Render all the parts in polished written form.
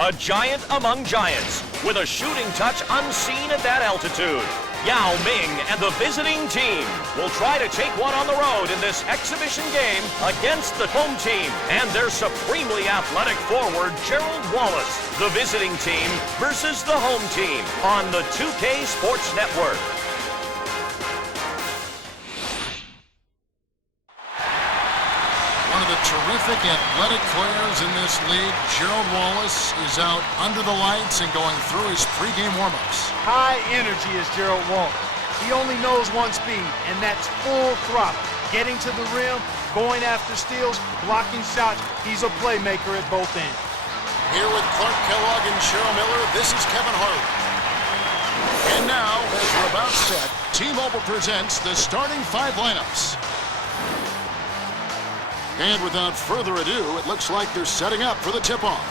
a giant among giants, with a shooting touch unseen at that altitude. Yao Ming and the visiting team will try to take one on the road in this exhibition game against the home team and their supremely athletic forward, Gerald Wallace. The visiting team versus the home team on the 2K Sports Network. One of the terrific athletic players in this league, Gerald Wallace, is out under the lights and going through his pregame warm-ups. High energy is Gerald Wallace. He only knows one speed, and that's full throttle. Getting to the rim, going after steals, blocking shots. He's a playmaker at both ends. Here with Clark Kellogg and Cheryl Miller, this is Kevin Harlan. And now, as we're about set, T-Mobile presents the starting five lineups. And without further ado, it looks like they're setting up for the tip-off.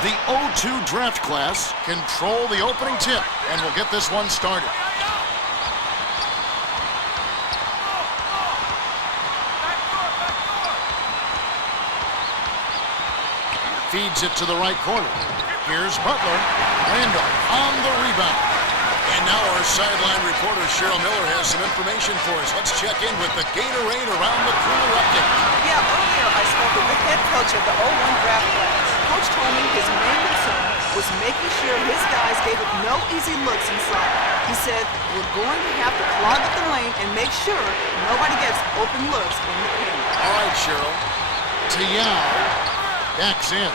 The 0-2 draft class control the opening tip, and we'll get this one started. Feeds it to the right corner. Here's Butler. Randall on the rebound. And now our sideline reporter, Cheryl Miller, has some information for us. Let's check in with the Gatorade Around the Cooler update. Yeah, earlier I spoke with the head coach of the 0-1 draft class. Coach told me his main concern was making sure his guys gave up no easy looks inside. He said, we're going to have to clog up the lane and make sure nobody gets open looks in the paint. All right, Cheryl. To Yao. Backs in.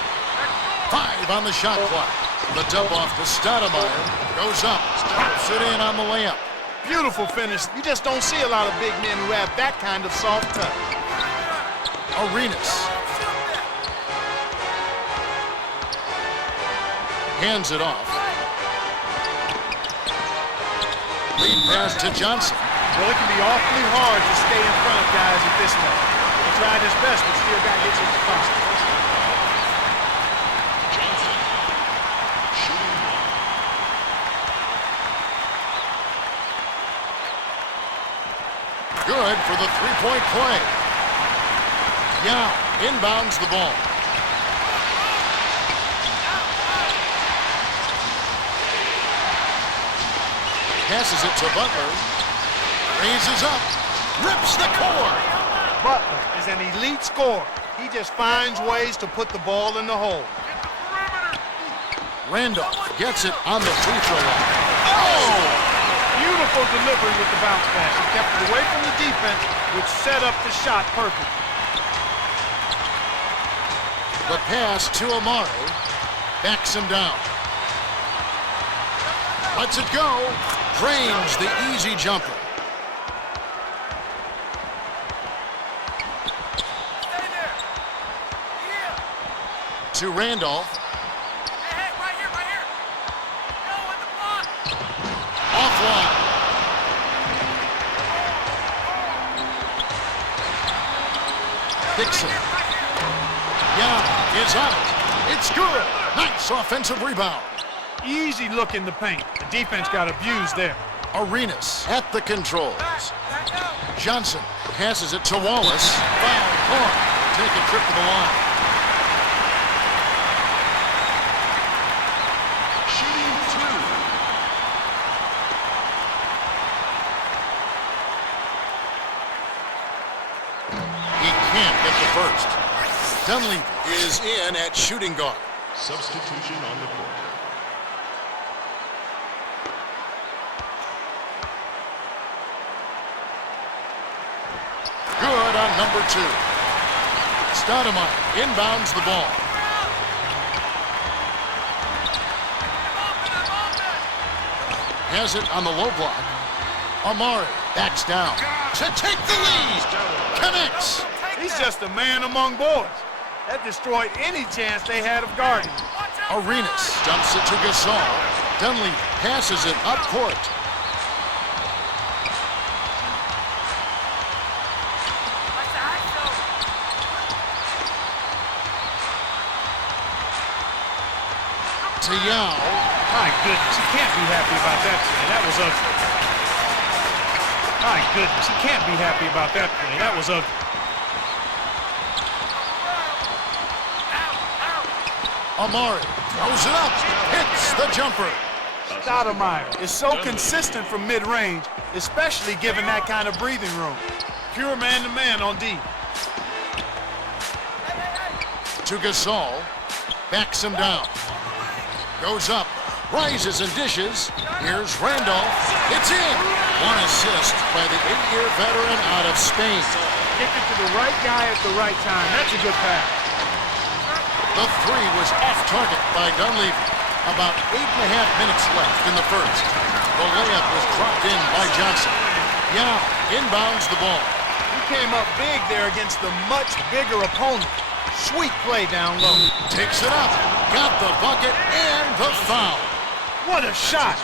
5 on the shot clock. The dump off to Stoudemire. Goes up. Drops it in on the layup. Beautiful finish. You just don't see a lot of big men who have that kind of soft touch. Arenas. Hands it off. Lead pass to Johnson. Well, it can be awfully hard to stay in front of guys at this level. He tried his best, but still got hits at the foul. Good for the three-point play. Yao inbounds the ball. Passes it to Butler. Raises up. Rips the core. Butler is an elite scorer. He just finds ways to put the ball in the hole. Randolph gets it on the free throw line. Oh! Beautiful delivery with the bounce pass. He kept it away from the defense, which set up the shot perfect. The pass to Amari. Backs him down. Lets it go. Drains the easy jumper. To Randolph. Offline. Dixon. Young is on it. It's good. Nice offensive rebound. Easy look in the paint. The defense got abused there. Arenas at the controls. Johnson passes it to Wallace. Foul caught. Take a trip to the line. Shooting two. He can't get the first. Dunleavy is in at shooting guard. Substitution on the court. Good on number 2. Stoudemire inbounds the ball. Has it on the low block. Amari backs down to take the lead. Connects. He's just a man among boys. That destroyed any chance they had of guarding. Arenas dumps it to Gasol. Dunleavy passes it up court. To Yao. My goodness, you can't be happy about that today. That was ugly. My goodness, he can't be happy about that play. That was ugly. Amari throws it up, hits the jumper. Stoudemire is so consistent from mid-range, especially given that kind of breathing room. Pure man-to-man on D. To Gasol, backs him down. Goes up, rises and dishes. Here's Randolph. It's in. One assist by the 8-year veteran out of Spain. Kick it to the right guy at the right time. That's a good pass. The three was off target by Dunleavy. About 8.5 minutes left in the first. The layup was dropped in by Johnson. Yao inbounds the ball. He came up big there against the much bigger opponent. Sweet play down low. Takes it up, got the bucket and the foul. What a shot.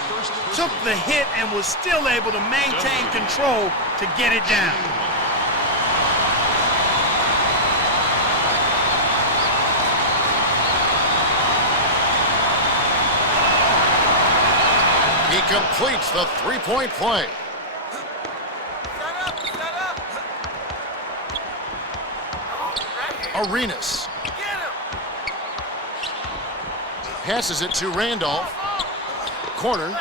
Took the hit and was still able to maintain control to get it down. He completes the three-point play. Arenas passes it to Randolph. Corner.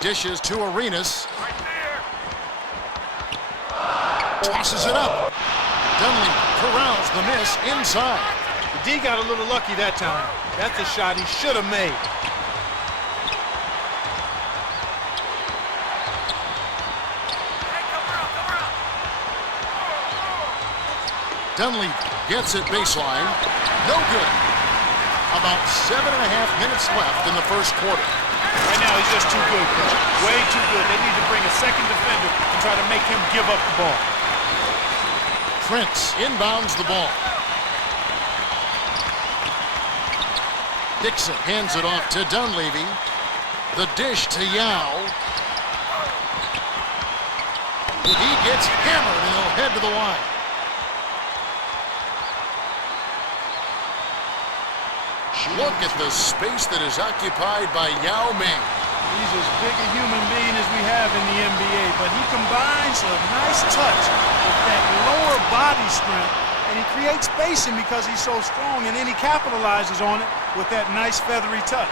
Dishes to Arenas. Tosses it up. Dunleavy corrals the miss inside. The D got a little lucky that time. That's a shot he should have made. Dunleavy gets it baseline. No good. About 7.5 minutes left in the first quarter. Right now, he's just too good, Coach. Way too good. They need to bring a second defender and try to make him give up the ball. Prince inbounds the ball. Dixon hands it off to Dunleavy. The dish to Yao. He gets hammered and he'll head to the line. Look at the space that is occupied by Yao Ming. He's as big a human being as we have in the NBA, but he combines a nice touch with that lower body strength, and he creates spacing because he's so strong, and then he capitalizes on it with that nice feathery touch.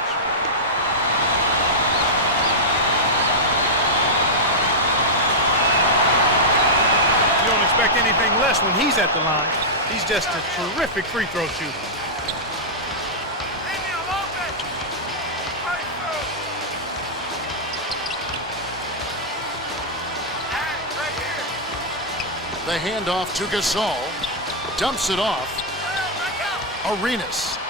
You don't expect anything less when he's at the line. He's just a terrific free throw shooter. The handoff to Gasol. Dumps it off. Arenas.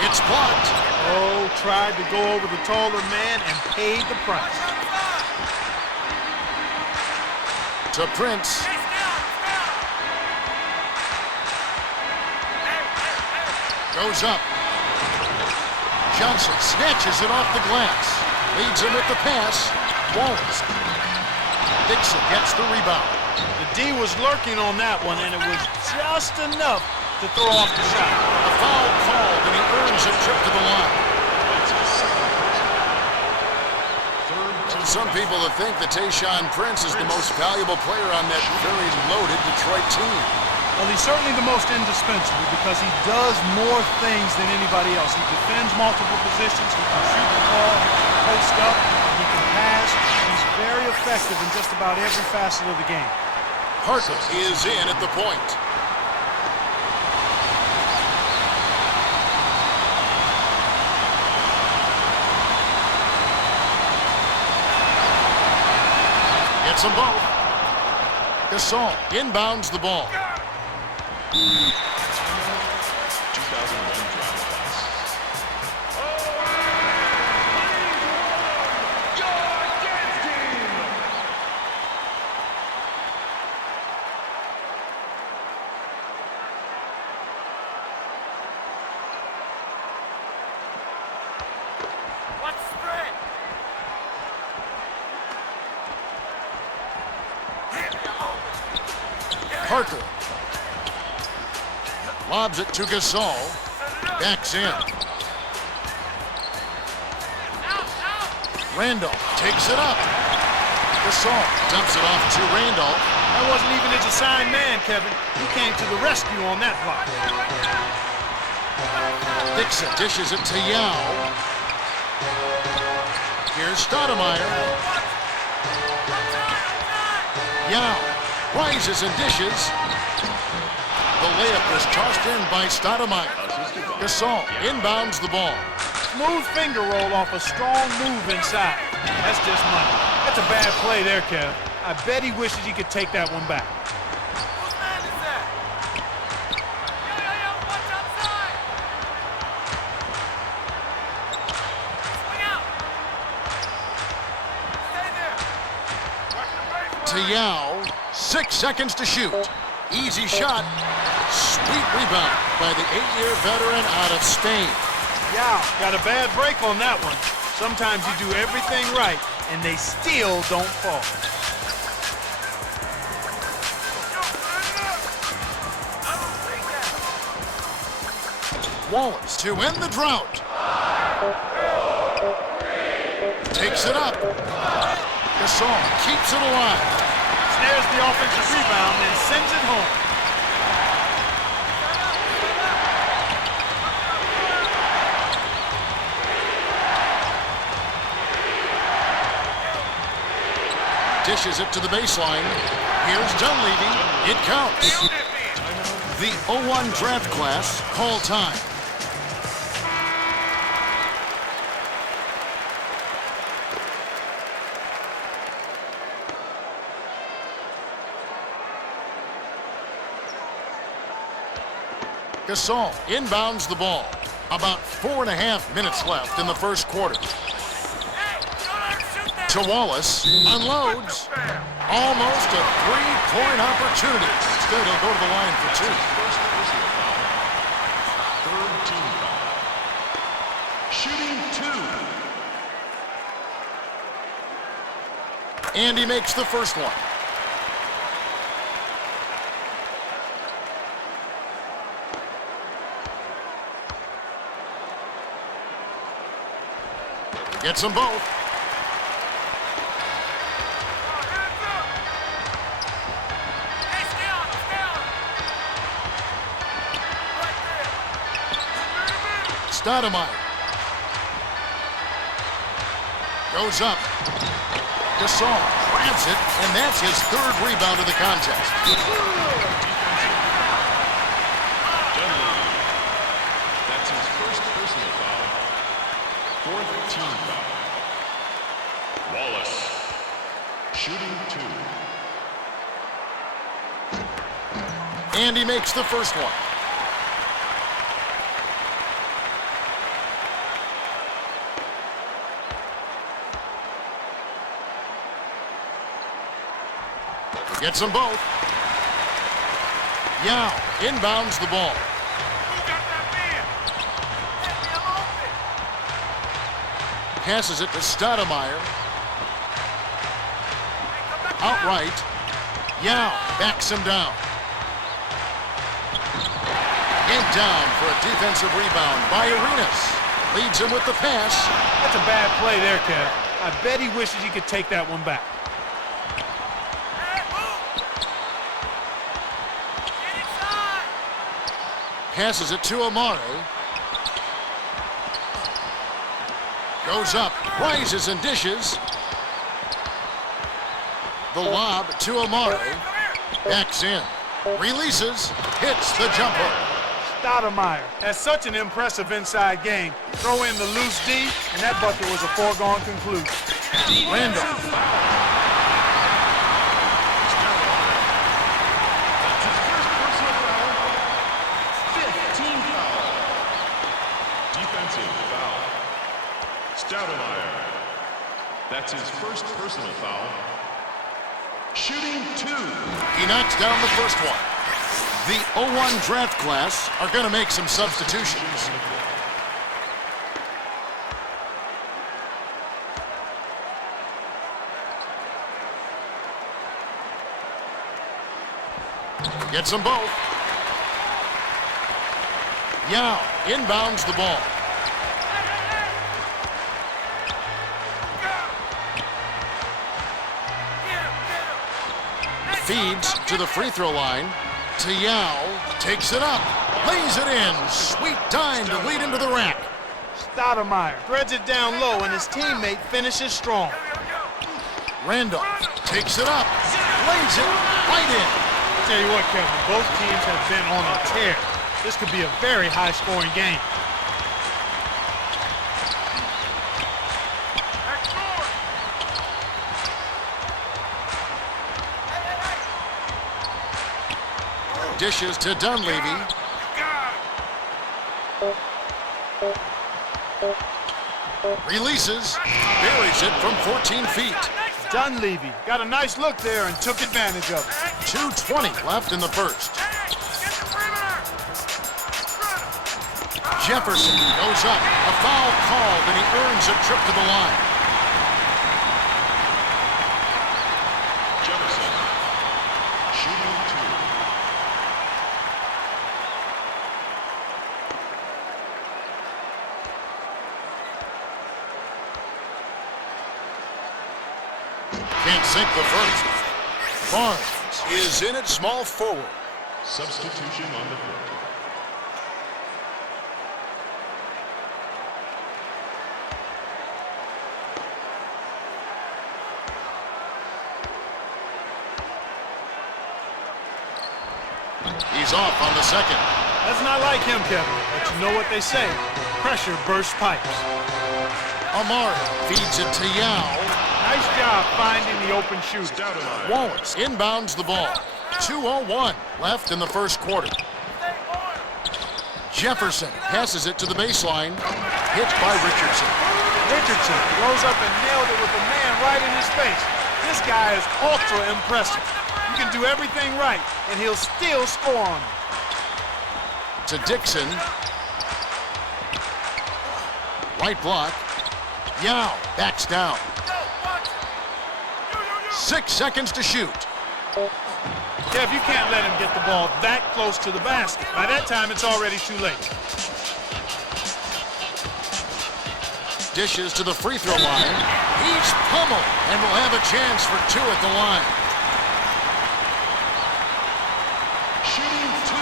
It's blocked. Oh, tried to go over the taller man and paid the price. To Prince. Goes up. Johnson snatches it off the glass. Leads him with the pass. Wallace. Dixon gets the rebound. The D was lurking on that one, and it was just enough to throw off the shot. A foul called, and he earns a trip to the line. Some people think that Tayshaun Prince is the most valuable player on that very loaded Detroit team. Well, he's certainly the most indispensable because he does more things than anybody else. He defends multiple positions, he can shoot the ball, he can post up, he can pass. He's very effective in just about every facet of the game. Parker is in at the point. Gets them both. Gasol inbounds the ball. 2001 draft class. Parker lobs it to Gasol. Backs in. Randolph takes it up. Gasol dumps it off to Randolph. That wasn't even his assigned man, Kevin. He came to the rescue on that block. Dixon dishes it to Yao. Here's Stoudemire. Yao rises and dishes. The layup was tossed in by Stoudemire. Gasol inbounds the ball. Smooth finger roll off a strong move inside. That's just money. That's a bad play there, Kev. I bet he wishes he could take that one back. To Yao, 6 seconds to shoot. Easy shot. Sweet rebound by the 8-year veteran out of Spain. Yao got a bad break on that one. Sometimes you do everything right, and they still don't fall. Wallace to end the drought. Takes it up. Gasol keeps it alive. Snares the offensive rebound and sends it home. Dishes it to the baseline. Here's Dunleavy. It counts. The 0-1 draft class call time. Gasol inbounds the ball. About 4.5 minutes left in the first quarter. To Wallace, unloads. Almost a 3-point opportunity. Instead, he'll go to the line for 2. Third team foul. Shooting 2. And he makes the first one. Gets them both. Stoudemire. Goes up. Gasol grabs it, and that's his 3rd rebound of the contest. That's his first personal foul. 4th team foul. Wallace. Shooting 2. And he makes the first one. Gets them both. Yao inbounds the ball. Passes it to Stoudemire. Outright. Yao backs him down. And down for a defensive rebound by Arenas. Leads him with the pass. That's a bad play there, Kev. I bet he wishes he could take that one back. Passes it to Amare. Goes up, rises and dishes. The lob to Amare. Backs in. Releases. Hits the jumper. Stoudemire has such an impressive inside game. Throw in the loose D, and that bucket was a foregone conclusion. Randolph. Stoudemire. That's his first personal foul. Shooting 2. He knocks down the first one. The 0-1 draft class are going to make some substitutions. Gets them both. Yao inbounds the ball. Feeds to the free throw line. To Yao. Takes it up. Lays it in. Sweet time to lead him to the rack. Stoudemire threads it down low, and his teammate finishes strong. Randolph takes it up. Lays it right in. I'll tell you what, Kevin, both teams have been on a tear. This could be a very high-scoring game. Dishes to Dunleavy. Releases. Buries it from 14 feet. Dunleavy got a nice look there and took advantage of it. 2:20 left in the first. Jefferson goes up. A foul called, and he earns a trip to the line. Jefferson, shooting 2. Can't sink the first. Barnes is in at small forward. Substitution on the court. He's off on the second. That's not like him, Kevin, but you know what they say. Pressure bursts pipes. Amari feeds it to Yao. Nice job finding the open shooter. Stoudemire. Wallace inbounds the ball. 2:01 left in the first quarter. Jefferson passes it to the baseline. Hit by Richardson. Richardson rose up and nailed it with a man right in his face. This guy is ultra impressive. You can do everything right, and he'll still score on you. To Dixon. Right block. Yao backs down. 6 seconds to shoot. Kev, you can't let him get the ball that close to the basket. By that time, it's already too late. Dishes to the free throw line. He's pummeled and will have a chance for 2 at the line. Shooting 2.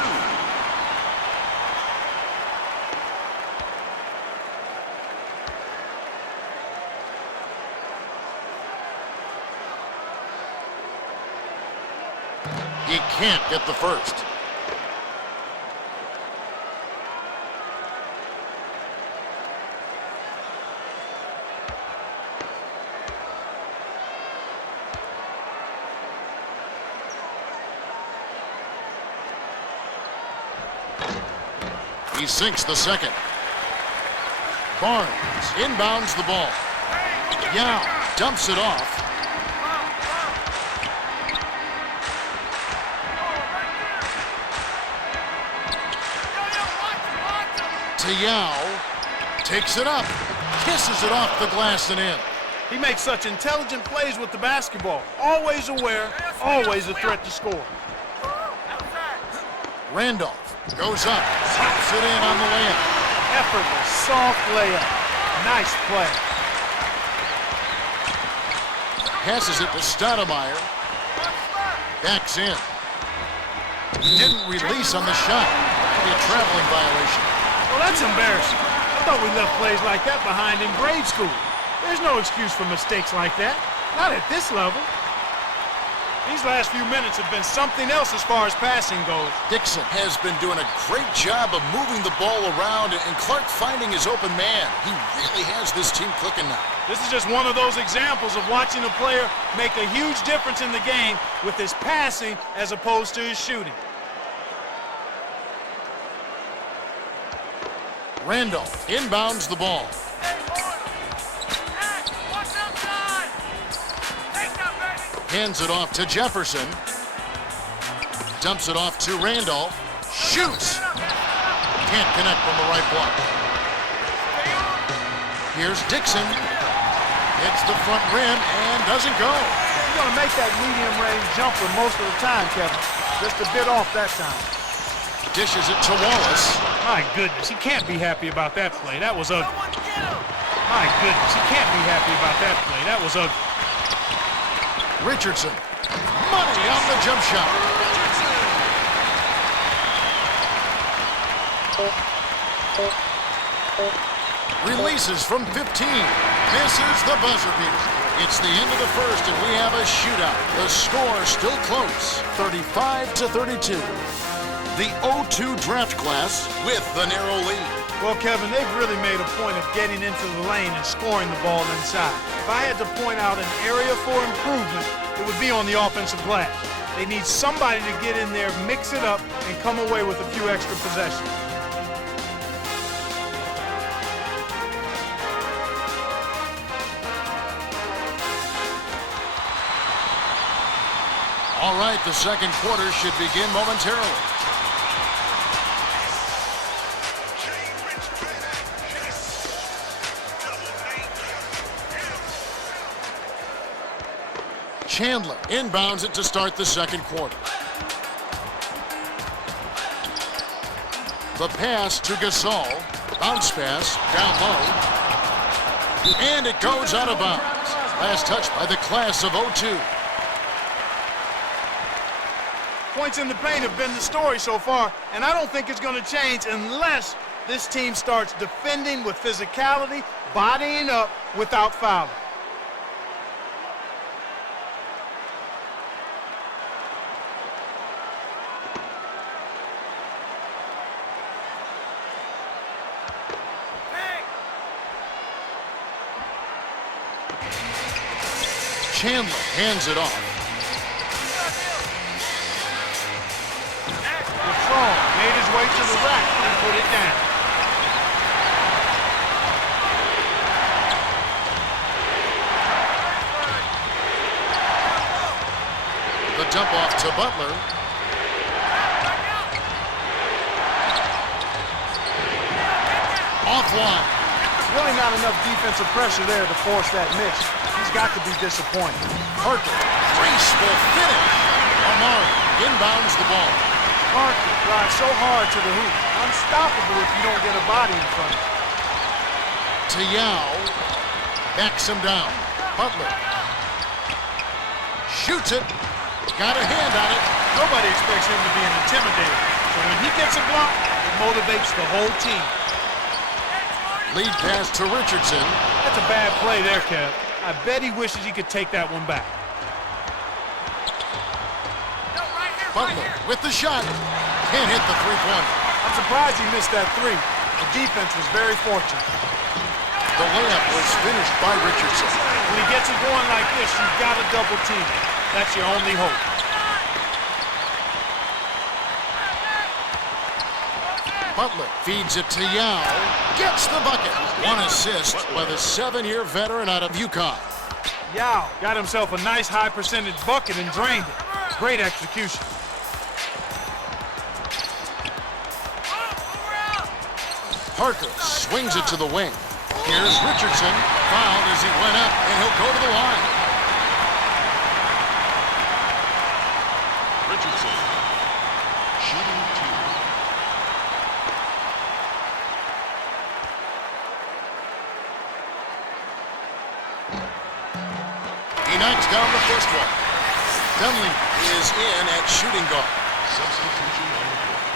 He can't get the first. He sinks the second. Barnes inbounds the ball. Yao dumps it off. To Yao. Takes it up. Kisses it off the glass and in. He makes such intelligent plays with the basketball. Always aware, always a threat to score. Randolph goes up. Pops it in on the layup. Effortless, soft layup. Nice play. Passes it to Stoudemire. Backs in. Didn't release on the shot. Probably a traveling violation. Well, that's embarrassing. I thought we left plays like that behind in grade school. There's no excuse for mistakes like that. Not at this level. These last few minutes have been something else as far as passing goes. Dixon has been doing a great job of moving the ball around, and Clark finding his open man. He really has this team clicking now. This is just one of those examples of watching a player make a huge difference in the game with his passing as opposed to his shooting. Randolph inbounds the ball. Hands it off to Jefferson. Dumps it off to Randolph. Shoots. Can't connect from the right block. Here's Dixon. Hits the front rim and doesn't go. You're going to make that medium-range jumper most of the time, Kevin. Just a bit off that time. Dishes it to Wallace. My goodness, he can't be happy about that play. That was ugly. My goodness, he can't be happy about that play. That was ugly. Richardson. Money on the jump shot. Releases from 15. Misses the buzzer beater. It's the end of the first, and we have a shootout. The score still close, 35-32. The 0-2 draft class with the narrow lead. Well, Kevin, they've really made a point of getting into the lane and scoring the ball inside. If I had to point out an area for improvement, it would be on the offensive glass. They need somebody to get in there, mix it up, and come away with a few extra possessions. All right, the second quarter should begin momentarily. Chandler inbounds it to start the second quarter. The pass to Gasol. Bounce pass down low. And it goes out of bounds. Last touch by the class of 0-2. Points in the paint have been the story so far, and I don't think it's going to change unless this team starts defending with physicality, bodying up without fouling. Chandler hands it off. Strong made his way to the rack and put it down. The dump off to Butler. Offline. Really not enough defensive pressure there to force that miss. He's got to be disappointed. Parker, graceful finish. Amari inbounds the ball. Parker drives so hard to the hoop. Unstoppable if you don't get a body in front of him. To Yao. Backs him down. Butler. Shoots it. Got a hand on it. Nobody expects him to be an intimidator. So when he gets a block, it motivates the whole team. Lead pass to Richardson. That's a bad play there, Kev. I bet he wishes he could take that one back. Butler with the shot. Can't hit the three-pointer. I'm surprised he missed that three. The defense was very fortunate. The layup was finished by Richardson. When he gets it going like this, you've got to double team him. That's your only hope. Butler feeds it to Yao. Gets the bucket. One assist by the 7-year veteran out of UConn. Yao got himself a nice high percentage bucket and drained it. Great execution. Parker swings it to the wing. Here's Richardson. Fouled as he went up, and he'll go to the line. Richardson, shooting 2. He knocks down the first one. Dunley is in at shooting guard. Substitution on the court.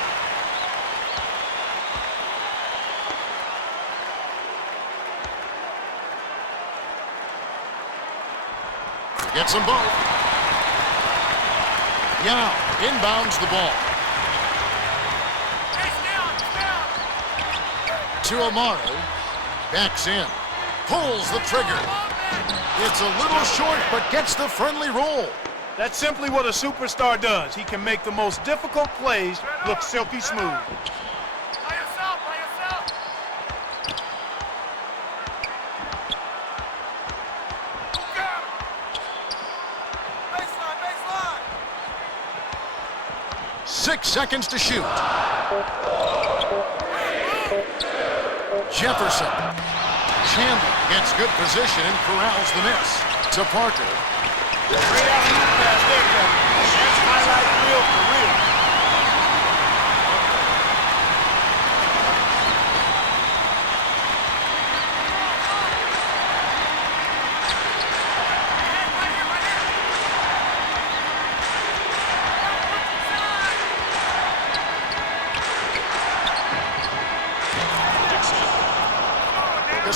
Gets them both. Yao inbounds the ball. To Amaro. Backs in. Pulls the trigger. It's a little short, but gets the friendly roll. That's simply what a superstar does. He can make the most difficult plays look silky smooth. Baseline. 6 seconds to shoot. Jefferson. Chandler gets good position and corrals the miss. To Parker. Great alley-oop pass there, Kevin. That's highlight reel for real.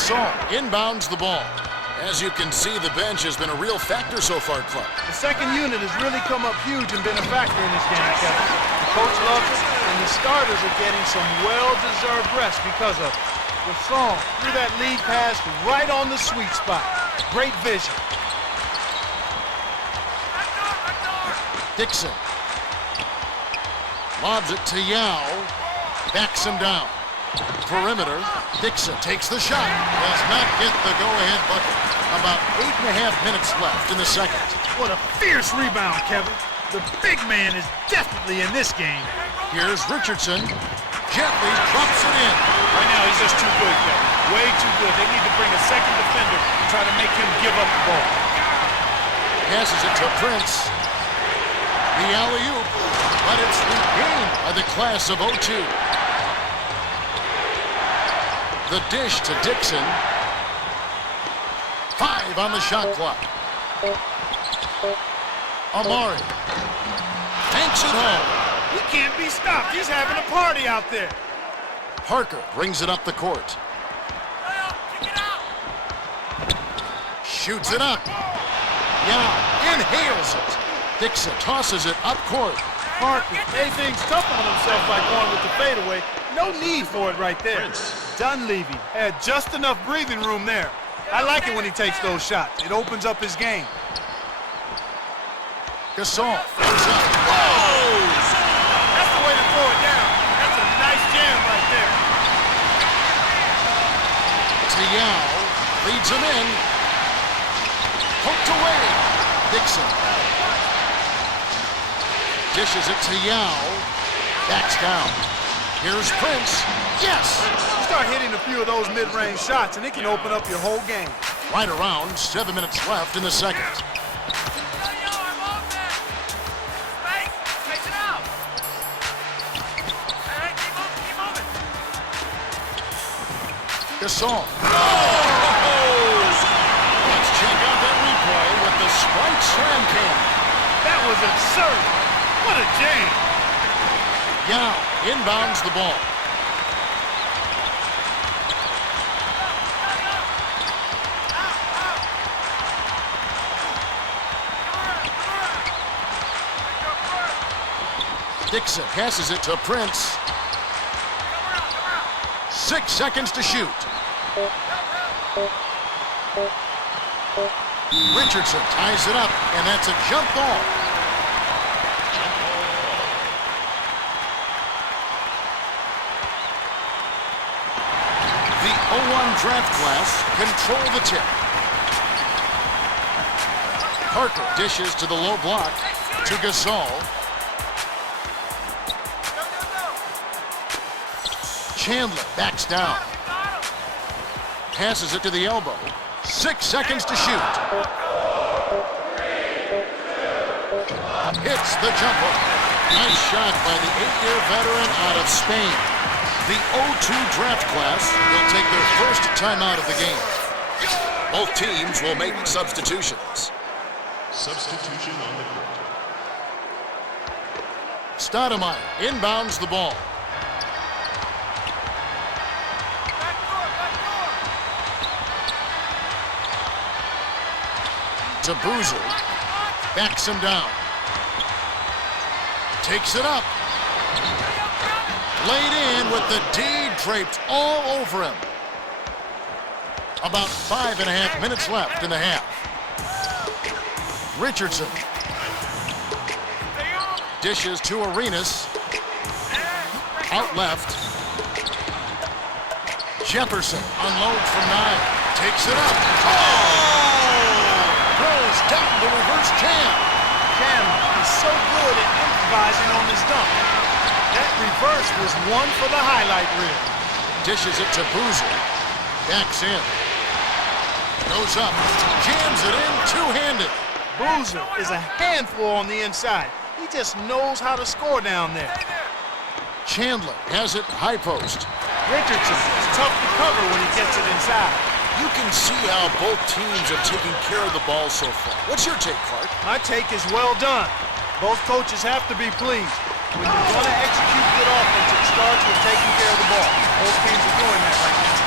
Gasol inbounds the ball. As you can see, the bench has been a real factor so far, Clark. The second unit has really come up huge and been a factor in this game, Kevin. The coach loves it, and the starters are getting some well-deserved rest because of it. Gasol threw that lead pass right on the sweet spot. Great vision. Dixon lobs it to Yao. Backs him down. Perimeter. Dixon takes the shot. Does not get the go-ahead bucket. About 8.5 minutes left in the second. What a fierce rebound, Kevin. The big man is definitely in this game. Here's Richardson. Gently drops it in. Right now, he's just too good, Kevin. Way too good. They need to bring a second defender and try to make him give up the ball. Passes it to Prince. The alley-oop, but it's regained by the class of 02. The dish to Dixon. 5 on the shot clock. Amari tanks it home. He can't be stopped. He's having a party out there. Parker brings it up the court. Shoots it up. Yao inhales it. Dixon tosses it up court. Parker made things tough on himself by going with the fadeaway. No need for it right there. Dunleavy had just enough breathing room there. I like it when he takes those shots. It opens up his game. Gasol throws up. Whoa! That's the way to throw it down. That's a nice jam right there. To Yao. Leads him in. Poked away. Dixon. Dishes it to Yao. Backs down. Here's Prince. Yes! You start hitting a few of those mid-range shots, and it can open up your whole game. Right around 7 minutes left in the second. Gasol. Let's check out that replay with the Sprite Slam Cam. That was absurd. What a jam. Yao inbounds the ball. Dixon passes it to Prince. 6 seconds to shoot. Richardson ties it up, and that's a jump ball. The 01 draft class control the tip. Parker dishes to the low block to Gasol. Chandler backs down. Passes it to the elbow. 6 seconds to shoot. Hits the jumper. Nice shot by the 8-year veteran out of Spain. The 02 draft class will take their first timeout of the game. Both teams will make substitutions. Substitution on the court. Stoudemire inbounds the ball. To Boozer. Backs him down. Takes it up. Laid in with the D draped all over him. About 5.5 minutes left in the half. Richardson. Dishes to Arenas. Out left. Jefferson unloads from 9. Takes it up. Throws down the reverse jam. Cam is so good at improvising on his dunk. That reverse was one for the highlight reel. Dishes it to Boozer. Backs in. Goes up. Jams it in two-handed. Boozer is a handful on the inside. He just knows how to score down there. Chandler has it high post. Richardson is tough to cover when he gets it inside. You can see how both teams have taken care of the ball so far. What's your take, Clark? My take is well done. Both coaches have to be pleased. When you're going to execute good offense, it starts with taking care of the ball. Both teams are doing that right now.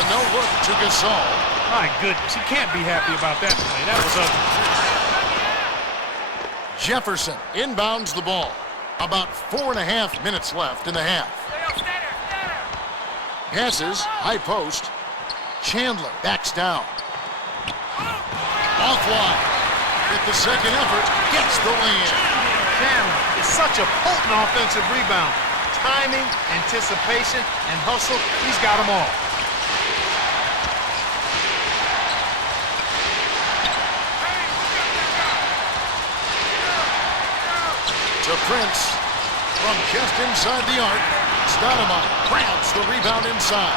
The no-look to Gasol. My goodness, he can't be happy about that play. That was ugly. Jefferson inbounds the ball. About 4.5 minutes left in the half. Passes, high post. Chandler backs down. Offline. With the second effort, gets the lay-in. Chandler is such a potent offensive rebound. Timing, anticipation, and hustle, he's got them all. To Prince. From just inside the arc, Stoudemire grabs the rebound inside.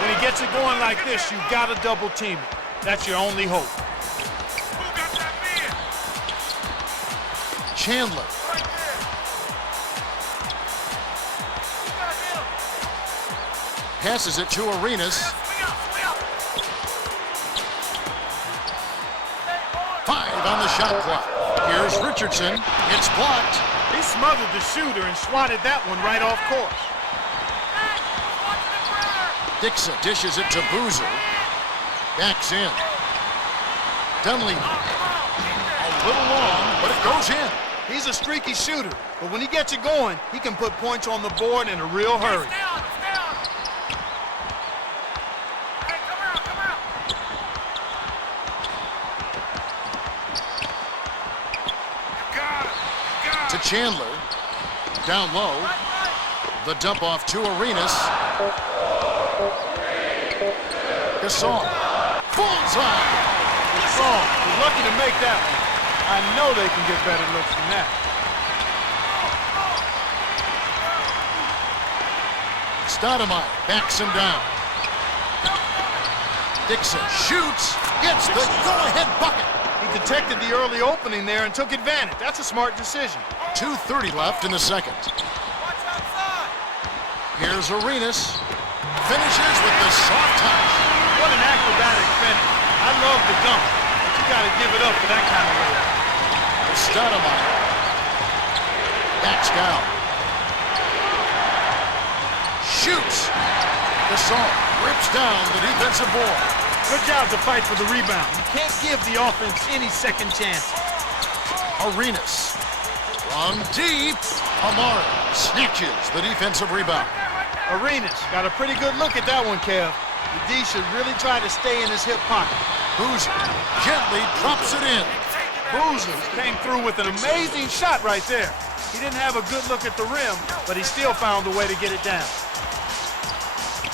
When he gets it going like this, you've got to double team it. That's your only hope. Chandler. Passes it to Arenas. 5 on the shot clock. Here's Richardson. It's blocked. He smothered the shooter and swatted that one right off course. Dixon dishes it to Boozer. Backs in. Dunleavy. A little long, but it goes in. He's a streaky shooter, but when he gets it going, he can put points on the board in a real hurry. To Chandler. Down low. The dump off to Arenas. Gasol. Bullseye. Gasol was lucky to make that one. I know they can get better looks than that. Stoudemire backs him down. Dixon shoots. Gets the go-ahead bucket. He detected the early opening there and took advantage. That's a smart decision. 2:30 left in the second. Here's Arenas. Finishes with the soft touch. What an acrobatic finish. I love the dunk, but you got to give it up for that kind of layup. Stoudemire backs down. Shoots. Gasol rips down the defensive board. Good job to fight for the rebound. You can't give the offense any second chances. Arenas. From deep. Amari snatches the defensive rebound. Arenas got a pretty good look at that one, Kev. The D should really try to stay in his hip pocket. Boozer gently drops it in. Boozer came through with an amazing shot right there. He didn't have a good look at the rim, but he still found a way to get it down.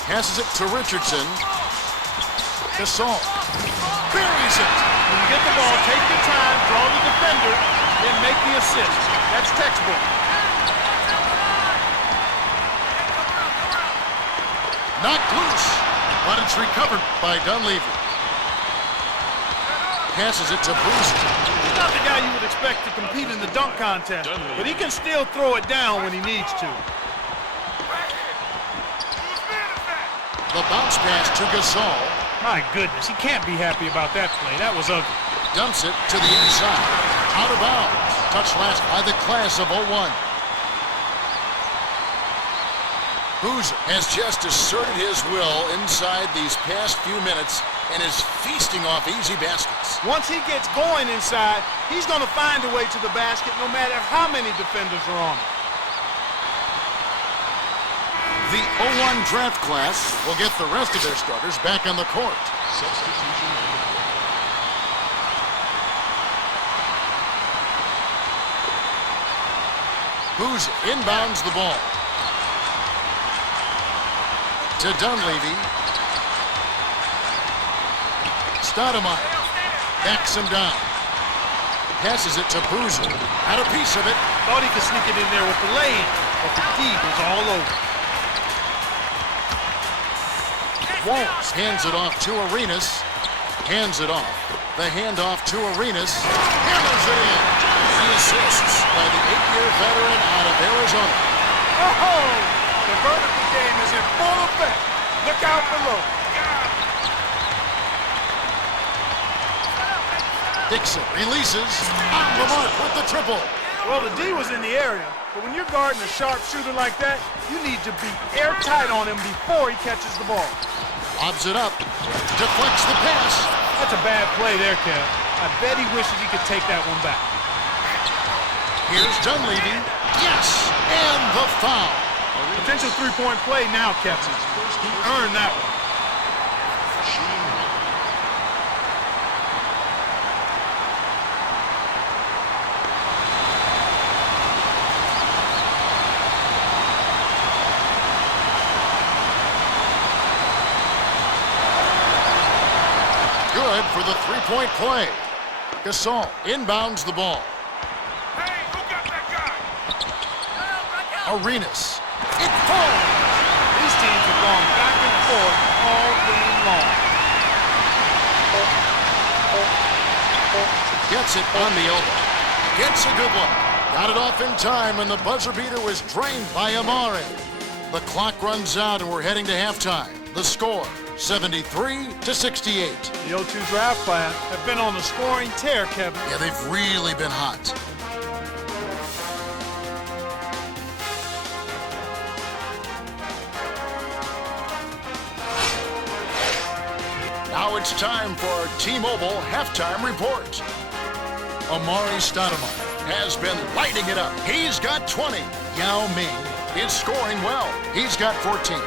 Passes it to Richardson. Gasol buries it. When you get the ball, take your time, draw the defender, then make the assist. That's textbook. Knocked loose, but it's recovered by Dunleavy. Passes it to Boozer. He's not the guy you would expect to compete in the dunk contest, but he can still throw it down when he needs to. The bounce pass to Gasol. My goodness, he can't be happy about that play. That was ugly. Dumps it to the inside. Out of bounds. Touched last by the class of 01. Boozer has just asserted his will inside these past few minutes and is feasting off easy baskets. Once he gets going inside, he's going to find a way to the basket no matter how many defenders are on him. The 01 draft class will get the rest of their starters back on the court. Substitution on the court. Boozer inbounds the ball. To Dunleavy. Stoudemire backs him down. Passes it to Boozer. Had a piece of it. Thought he could sneak it in there with the lay-in, but the D was all over. Walls hands it off to Arenas. Hands it off. The handoff to Arenas. Hammers it in. The assists by the 8-year veteran out of Arizona. Oh! The vertical game is in full effect. Look out below. Dixon releases. On the mark with the triple. Well, the D was in the area, but when you're guarding a sharp shooter like that, you need to be airtight on him before he catches the ball. Lobs it up. Deflects the pass. That's a bad play there, Kev. I bet he wishes he could take that one back. Here's Dunleavy. Yes! And the foul. Potential three-point play now, Kevin. He earned that one. Good for the three-point play. Gasol inbounds the ball. Hey, who got that guy? Arenas. It falls. These teams have gone back and forth all game long. Gets it on the elbow. Gets a good one. Got it off in time, and the buzzer beater was drained by Amari. The clock runs out, and we're heading to halftime. The score, 73-68. The 0-2 draft class have been on a scoring tear, Kevin. Yeah, they've really been hot. Now it's time for our T-Mobile halftime report. Amari Stoudemire has been lighting it up. He's got 20. Yao Ming is scoring well. He's got 14.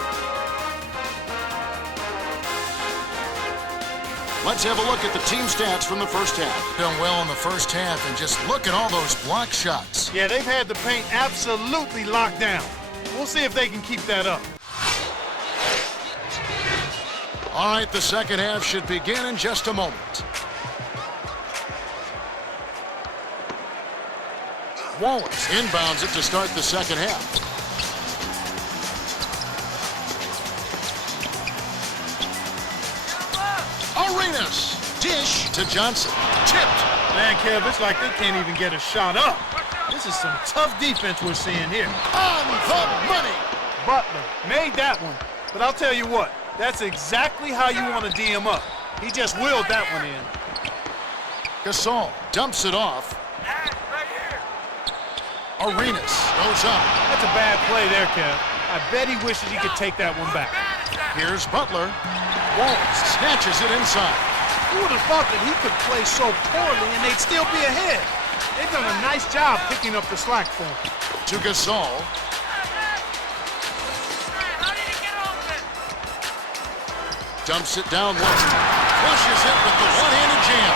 Let's have a look at the team stats from the first half. Done well in the first half, and just look at all those block shots. Yeah, they've had the paint absolutely locked down. We'll see if they can keep that up. All right, the second half should begin in just a moment. Wallace inbounds it to start the second half. Arenas. Dish to Johnson. Tipped. Man, Kev, it's like they can't even get a shot up. This is some tough defense we're seeing here. On the money. Butler made that one. But I'll tell you what, that's exactly how you want to D him up. He just willed that one in. Gasol dumps it off. Arenas goes up. That's a bad play there, Kev. I bet he wishes he could take that one back. Here's Butler. Wallace snatches it inside. Who would have thought that he could play so poorly and they'd still be ahead? They've done a nice job picking up the slack for him. To Gasol. Dumps it down low. Flushes it with the one-handed jam.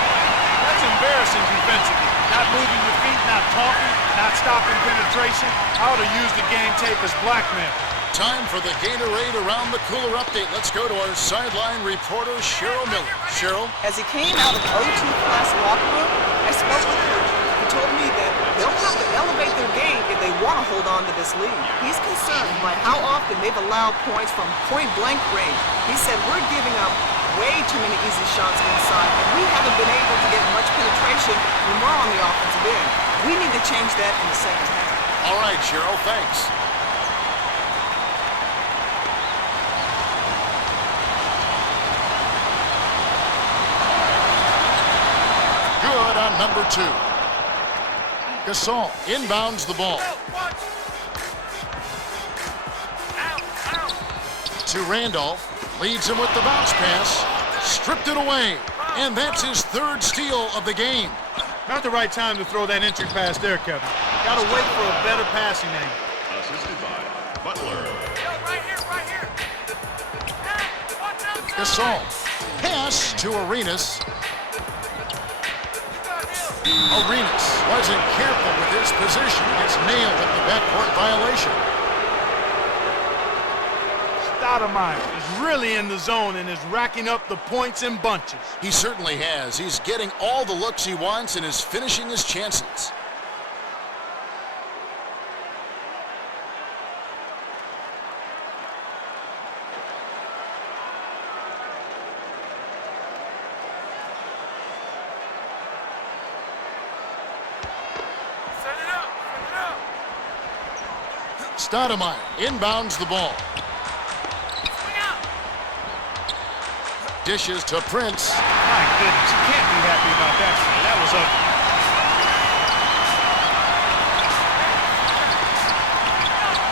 That's embarrassing defensively. Not moving your feet, not talking, not stopping penetration. I ought to use the game tape as blackmail. Time for the Gatorade Around the Cooler update. Let's go to our sideline reporter, Cheryl Miller. Cheryl? As he came out of the 0-2 class locker room, I spoke with Coach. He told me that they'll have to elevate their game if they want to hold on to this lead. He's concerned by how often they've allowed points from point-blank range. He said, we're giving up way too many easy shots inside, and we haven't been able to get much penetration when we're on the offensive end. We need to change that in the second half. All right, Cheryl, thanks. Good on number 2. Gasol inbounds the ball. To Randolph. Leads him with the bounce pass. Stripped it away. And that's his third steal of the game. Not the right time to throw that entry pass there, Kevin. Got to wait for a better passing angle. Assisted by Butler. Gasol. Pass to Arenas. Arenas wasn't careful with his position. Gets nailed at the backcourt violation. Stoudemire is really in the zone and is racking up the points in bunches. He certainly has. He's getting all the looks he wants and is finishing his chances. Stoudemire inbounds the ball. Dishes to Prince. My goodness, you can't be happy about that. That was ugly.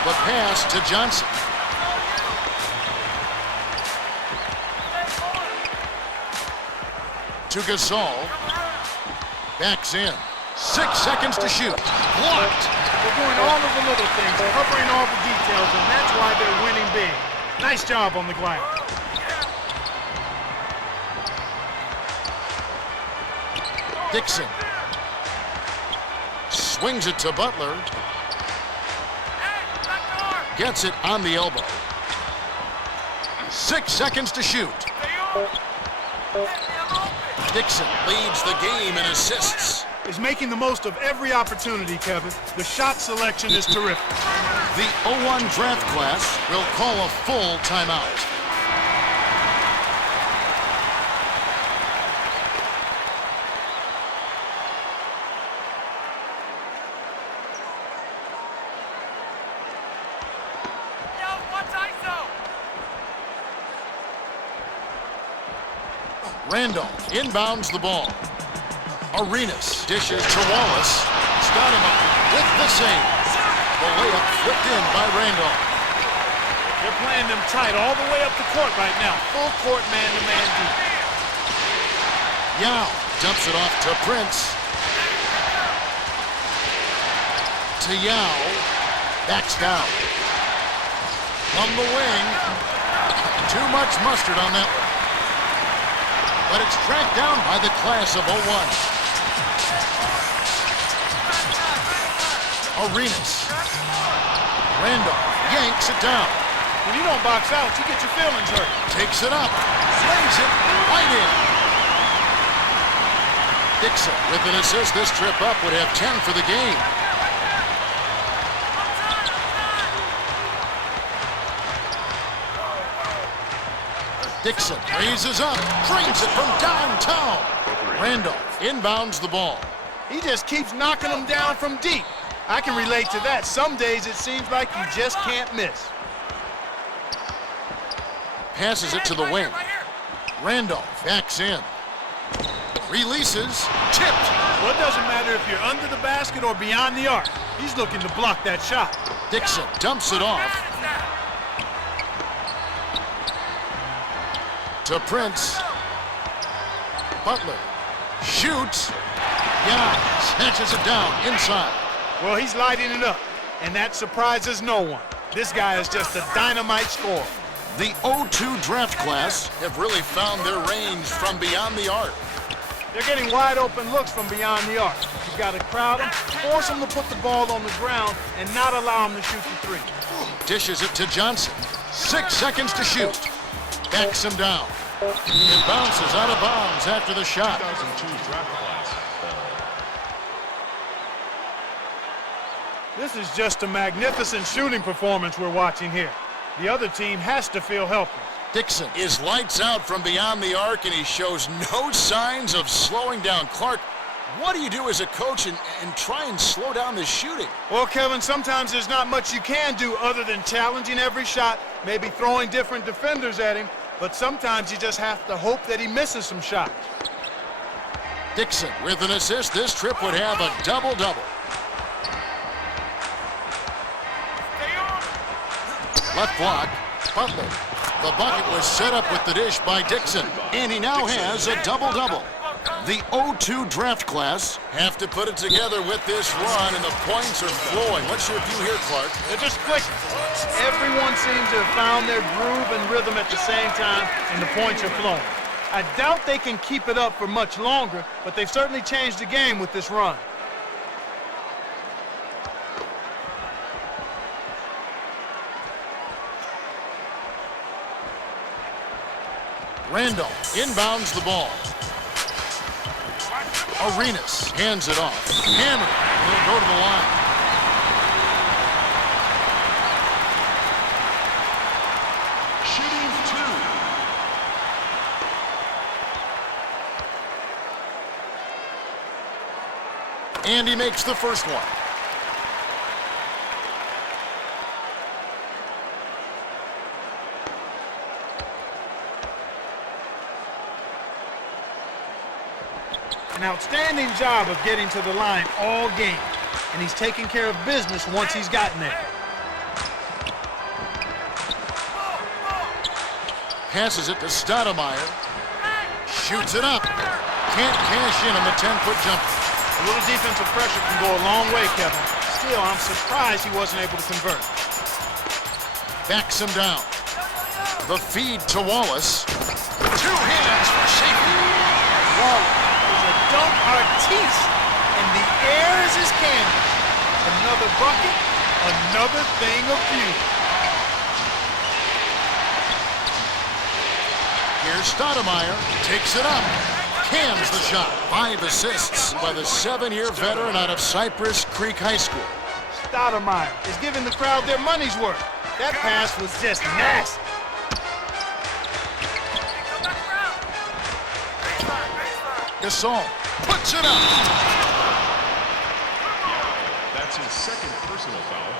The pass to Johnson. to Gasol. Backs in. 6 seconds to shoot. Blocked. They're doing all of the little things, covering all the details, and that's why they're winning big. Nice job on the glass. Dixon. Swings it to Butler. Gets it on the elbow. 6 seconds to shoot. Dixon leads the game in assists. Is making the most of every opportunity, Kevin. The shot selection is terrific. The 0-1 draft class will call a full timeout. Randolph inbounds the ball. Arenas dishes to Wallace. Stoudemire with the save. The layup flipped in by Randolph. They're playing them tight all the way up the court right now. Full court man-to-man deep. Yao dumps it off to Prince. To Yao. Backs down. From the wing. Too much mustard on that one. But it's tracked down by the class of 0-1. Arenas. Randolph yanks it down. When you don't box out, you get your feelings hurt. Takes it up. Slays it right in. Dixon with an assist. This trip up would have 10 for the game. Dixon raises up, drains it from downtown. Randolph inbounds the ball. He just keeps knocking them down from deep. I can relate to that. Some days it seems like you just can't miss. Passes it to the wing. Randolph backs in. Releases, tipped. Well, it doesn't matter if you're under the basket or beyond the arc. He's looking to block that shot. Dixon dumps it off. To Prince. Butler shoots. Yeah, snatches it down inside. Well, he's lighting it up, and that surprises no one. This guy is just a dynamite scorer. The 0-2 draft class have really found their range from beyond the arc. They're getting wide open looks from beyond the arc. You've got to crowd them, force them to put the ball on the ground, and not allow them to shoot the three. Dishes it to Johnson. 6 seconds to shoot. Backs him down. It bounces out of bounds after the shot. 2002 draft class. This is just a magnificent shooting performance we're watching here. The other team has to feel helpless. Dixon is lights out from beyond the arc, and he shows no signs of slowing down. Clark, what do you do as a coach and try and slow down the shooting? Well, Kevin, sometimes there's not much you can do other than challenging every shot, maybe throwing different defenders at him, but sometimes you just have to hope that he misses some shots. Dixon with an assist. This trip would have a double-double. Left block, Butler. The bucket was set up with the dish by Dixon, and he now has a double-double. The 0-2 draft class have to put it together with this run, and the points are flowing. What's your view here, Clark? They're just clicking. Everyone seems to have found their groove and rhythm at the same time, and the points are flowing. I doubt they can keep it up for much longer, but they've certainly changed the game with this run. Randolph inbounds the ball. Arenas hands it off. Hammer will go to the line. Shooting two. And he makes the first one. An outstanding job of getting to the line all game, and he's taking care of business once he's gotten there. Passes it to Stoudemire. Shoots it up. Can't cash in on the 10-foot jumper. A little defensive pressure can go a long way, Kevin. Still, I'm surprised he wasn't able to convert. Backs him down. The feed to Wallace. 2 hands for safety. Wallace is a dunk artiste, and the air is his candy. Another bucket, another thing of beauty. Here's Stoudemire. Takes it up. Cams the shot. 5 assists by the 7-year veteran out of Cypress Creek High School. Stoudemire is giving the crowd their money's worth. That pass was just nasty. Gasol puts it up. That's his second personal foul.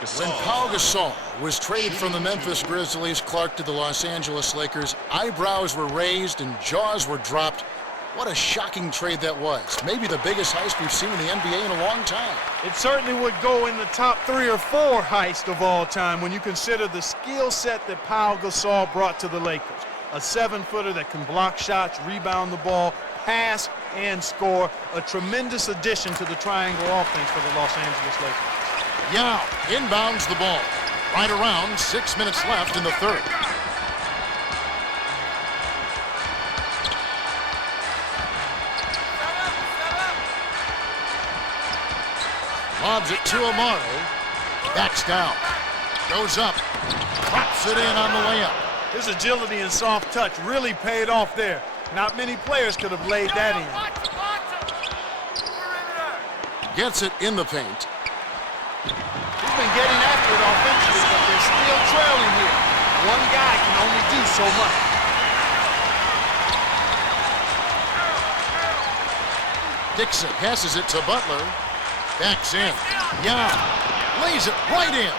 When Gasol. Pau Gasol was traded from the Memphis Grizzlies, Clark to the Los Angeles Lakers, eyebrows were raised and jaws were dropped. What a shocking trade that was. Maybe the biggest heist we've seen in the NBA in a long time. It certainly would go in the top 3 or 4 heist of all time when you consider the skill set that Pau Gasol brought to the Lakers. A 7-footer that can block shots, rebound the ball, pass, and score. A tremendous addition to the triangle offense for the Los Angeles Lakers. Yao inbounds the ball. Right around 6 minutes left in the third. Lobs it to Amaro. Backs down. Goes up. Drops it in on the layup. His agility and soft touch really paid off there. Not many players could have laid that in. Gets it in the paint. He's been getting after it offensively, but they're still trailing here. One guy can only do so much. Dixon passes it to Butler. Backs in. Yao lays it right in.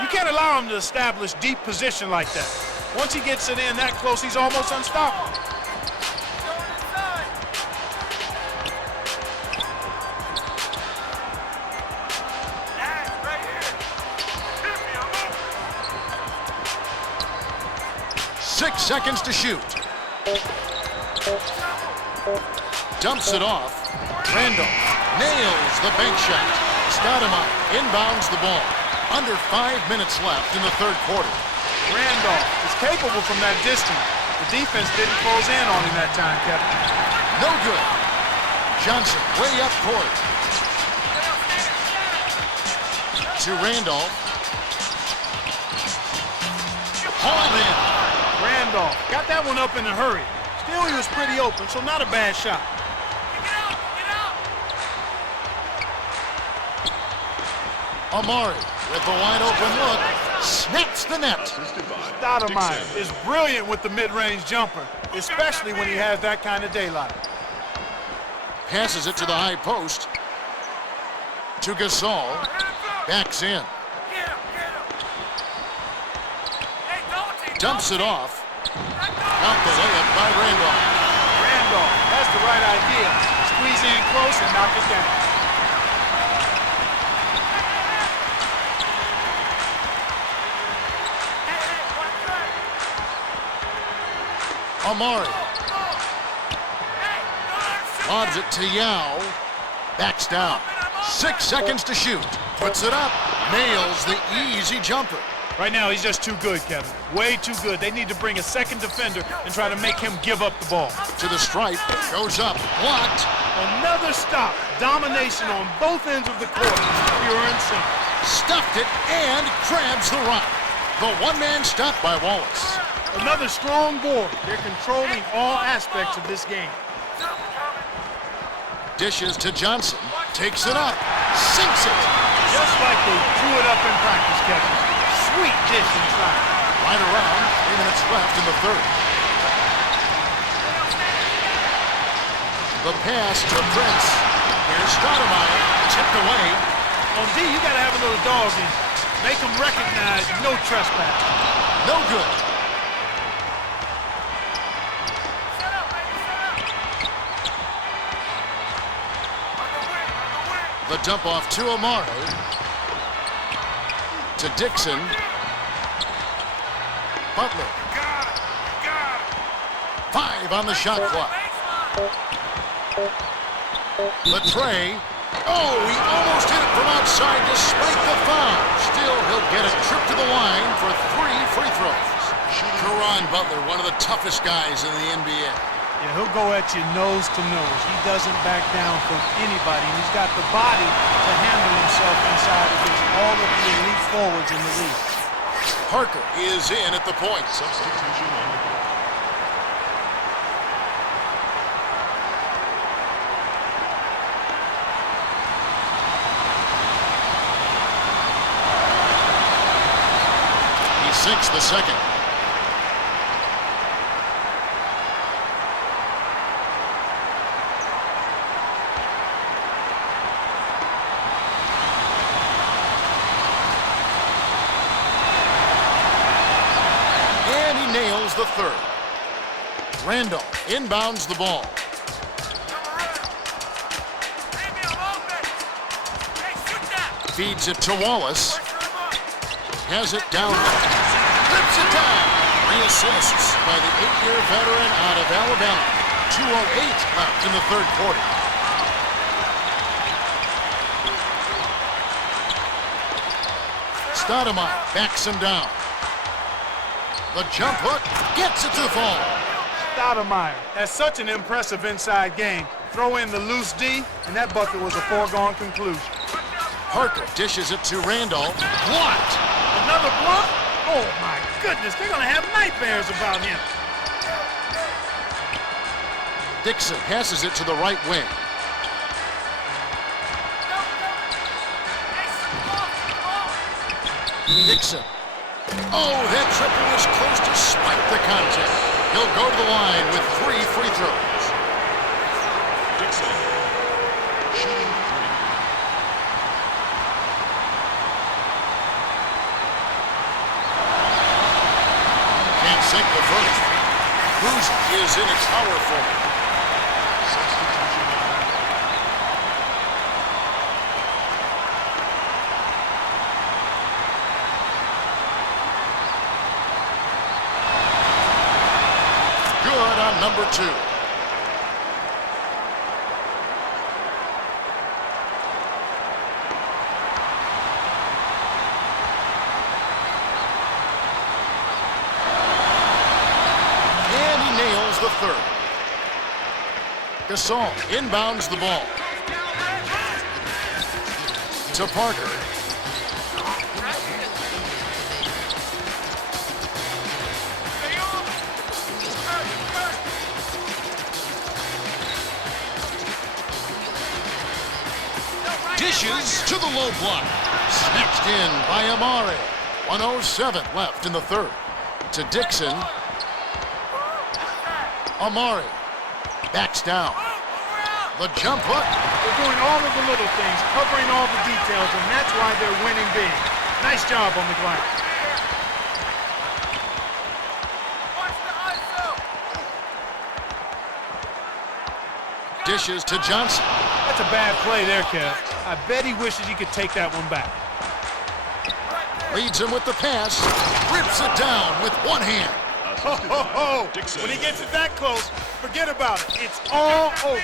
You can't allow him to establish deep position like that. Once he gets it in that close, he's almost unstoppable. Six seconds to shoot. Dumps it off. Randall nails the bank shot. Stoudemire inbounds the ball. Under 5 minutes left in the third quarter. Randolph is capable from that distance. The defense didn't close in on him that time, Kevin. No good. Johnson way up court. To Randolph. Hauled in. Randolph got that one up in a hurry. Still, he was pretty open, so not a bad shot. Amari with the wide open look. Snaps the net. Stoudemire is brilliant with the mid-range jumper, especially when he has that kind of daylight. Passes it to the high post. To Gasol. Backs in. Dumps it off. Out the layup by Randolph. Randolph has the right idea. Squeeze in close and knock it down. Amari. Lobs it to Yao. Backs down. 6 seconds to shoot. Puts it up. Nails the easy jumper. Right now, he's just too good, Kevin. Way too good. They need to bring a second defender and try to make him give up the ball. To the stripe. Goes up. Blocked. Another stop. Domination on both ends of the court. Pure and simple. Stuffed it and grabs the rock. The one-man stop by Wallace. Another strong board. They're controlling all aspects of this game. Dishes to Johnson. Takes it up. Sinks it. Just like they drew it up in practice, Kevin. Sweet dish inside. Right around 3 minutes left in the third. The pass to Prince. Here's Stoudemire. Tipped away. On D, you got to have a little dog in you. Make them recognize no trespass. No good. The dump off to Amaro. To Dixon. Butler. 5 on the shot clock. Latrey. Oh, he almost hit it from outside despite the foul. Still, he'll get a trip to the line for 3 free throws. Caron Butler, one of the toughest guys in the NBA. Yeah, he'll go at you nose to nose. He doesn't back down from anybody, and he's got the body to handle himself inside against all of the elite forwards in the league. Parker is in at the point. Substitution on the court. He sinks the second. And he nails the third. Randolph inbounds the ball. Feeds it to Wallace. Has it down low. Rips it down. 3 assists by the 8-year veteran out of Alabama. 2:08 left in the third quarter. Stoudemire backs him down. The jump hook gets it to the fall. Stoudemire has such an impressive inside game. Throw in the loose D, and that bucket was a foregone conclusion. Parker dishes it to Randolph. Blocked. Another block? Oh, my goodness. They're going to have nightmares about him. Dixon passes it to the right wing. Dixon. Oh, that triple was close to spike the contest. He'll go to the line with 3 free throws. Dixon. Shooting 3. Can't sink the first. Cruz is in at power forward. Substitution on the court. Good on number 2. And he nails the third. Gasol inbounds the ball. To Parker. Dishes to the low block. Snatched in by Amari. 1:07 left in the third. To Dixon. Amari backs down. The jump hook. They're doing all of the little things, covering all the details, and that's why they're winning big. Nice job on the glass. Dishes to Johnson. That's a bad play there, Kev. I bet he wishes he could take that one back. Leads him with the pass. Rips it down with one hand. Ho, ho, ho. Dixon. When he gets it that close, forget about it. It's all over.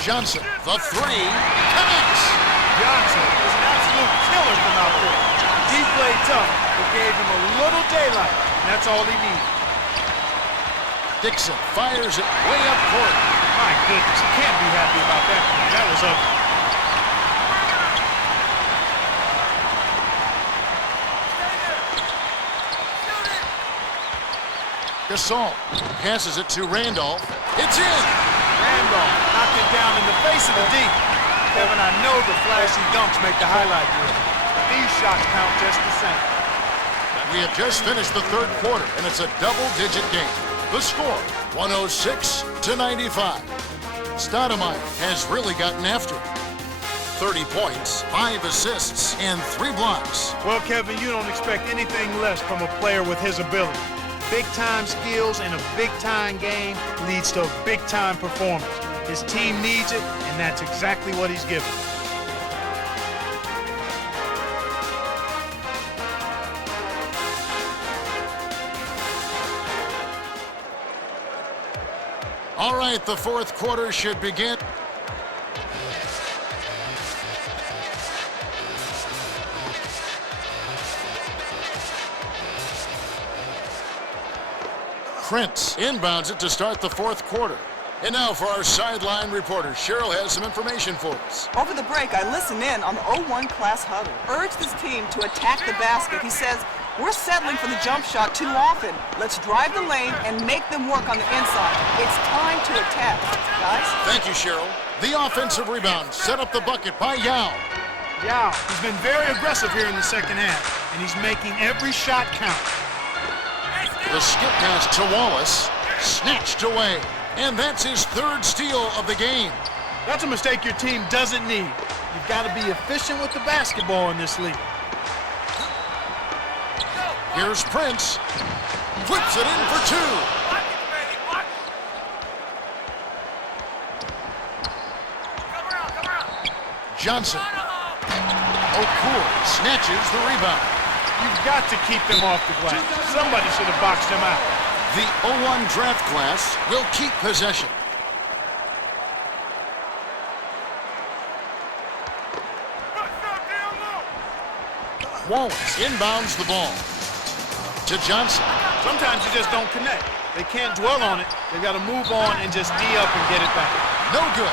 Johnson, the 3, connects. Johnson is an absolute killer from out there. He played tough, but gave him a little daylight, and that's all he needed. Dixon fires it way up court. My goodness, you can't be happy about that. That was ugly. Gasol passes it to Randolph. It's in. Randolph knocked it down in the face of the D. Kevin, I know the flashy dunks make the highlight reel. These shots count just the same. We have just finished the third quarter, and it's a double-digit game. The score, 106-95. Stoudemire has really gotten after it. 30 points, 5 assists, and 3 blocks. Well, Kevin, you don't expect anything less from a player with his ability. Big-time skills in a big-time game leads to a big-time performance. His team needs it, and that's exactly what he's given. All right, the fourth quarter should begin. Prince inbounds it to start the fourth quarter. And now for our sideline reporter, Cheryl has some information for us. Over the break, I listened in on the 0-1 class huddle. Urged his team to attack the basket. He says, we're settling for the jump shot too often. Let's drive the lane and make them work on the inside. It's time to attack. Guys? Thank you, Cheryl. The offensive rebound set up the bucket by Yao. Yao, he's been very aggressive here in the second half, and he's making every shot count. The skip pass to Wallace, snatched away. And that's his third steal of the game. That's a mistake your team doesn't need. You've got to be efficient with the basketball in this league. Here's Prince. Flips it in for two. Johnson. O'Cool snatches the rebound. You've got to keep them off the glass. Somebody should have boxed him out. The 0-1 draft class will keep possession. Wallace inbounds the ball to Johnson. Sometimes you just don't connect. They can't dwell on it. They've got to move on and just D up and get it back. No good.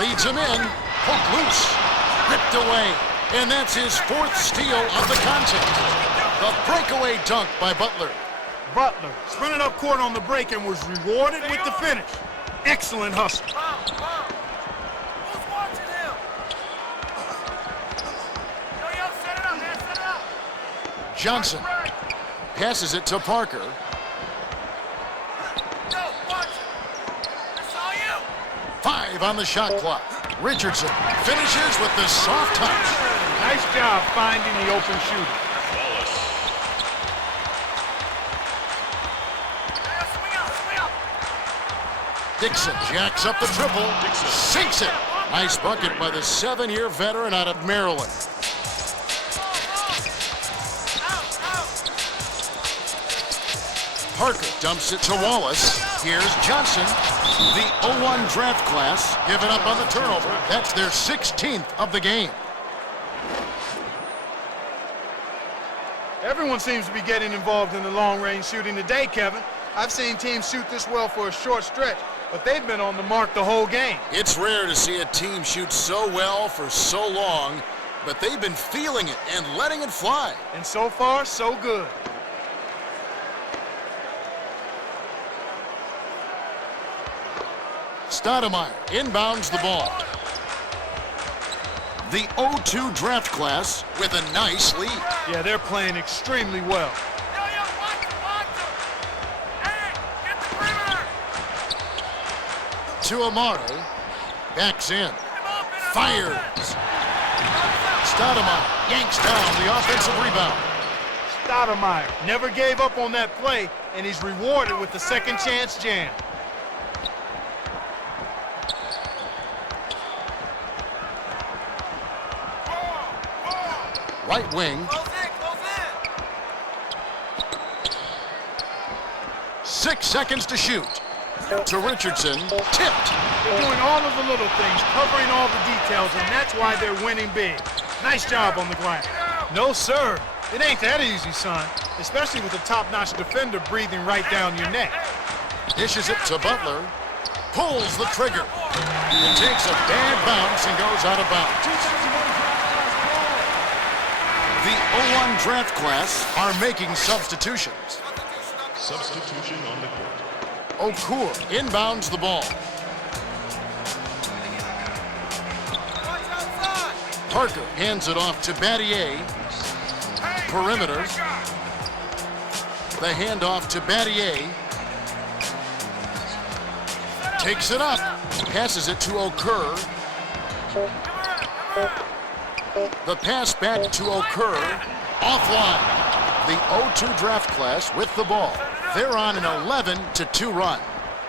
Leads him in. Hook loose. Ripped away. And that's his fourth steal of the contest. The breakaway dunk by Butler. Butler sprinted up court on the break and was rewarded with the finish. Excellent hustle. Who's watching him? Yo, set it up, man, set it up. Johnson passes it to Parker. Yo, watch it. That's all you. 5 on the shot clock. Richardson finishes with the soft touch. Nice job finding the open shooter. Wallace. Swing out. Dixon jacks up the triple. Sinks it. Nice bucket by the 7-year veteran out of Maryland. Parker dumps it to Wallace. Here's Johnson. The 0-1 draft class giving up on the turnover. That's their 16th of the game. Everyone seems to be getting involved in the long-range shooting today, Kevin. I've seen teams shoot this well for a short stretch, but they've been on the mark the whole game. It's rare to see a team shoot so well for so long, but they've been feeling it and letting it fly. And so far, so good. Stoudemire inbounds the ball. The 0-2 draft class with a nice lead. Yeah, they're playing extremely well. Yo, watch him. Hey, get the perimeter. To Amaro. Backs in. Fires. Stoudemire yanks down the offensive rebound. Stoudemire never gave up on that play, and he's rewarded with the second chance jam. Right wing. Close in. 6 seconds to shoot. To Richardson. Tipped. They're doing all of the little things, covering all the details, and that's why they're winning big. Nice job on the glass. No, sir. It ain't that easy, son, especially with a top-notch defender breathing right down your neck. Dishes it to Butler. Pulls the trigger. It takes a bad bounce and goes out of bounds. The 0-1 draft class are making substitutions. Substitution on the court. O'Cool inbounds the ball. Parker hands it off to Battier. Perimeter. The handoff to Battier. Takes it up. Passes it to Okur. The pass back to Okur. Offline. The 0-2 draft class with the ball. They're on an 11-2 run.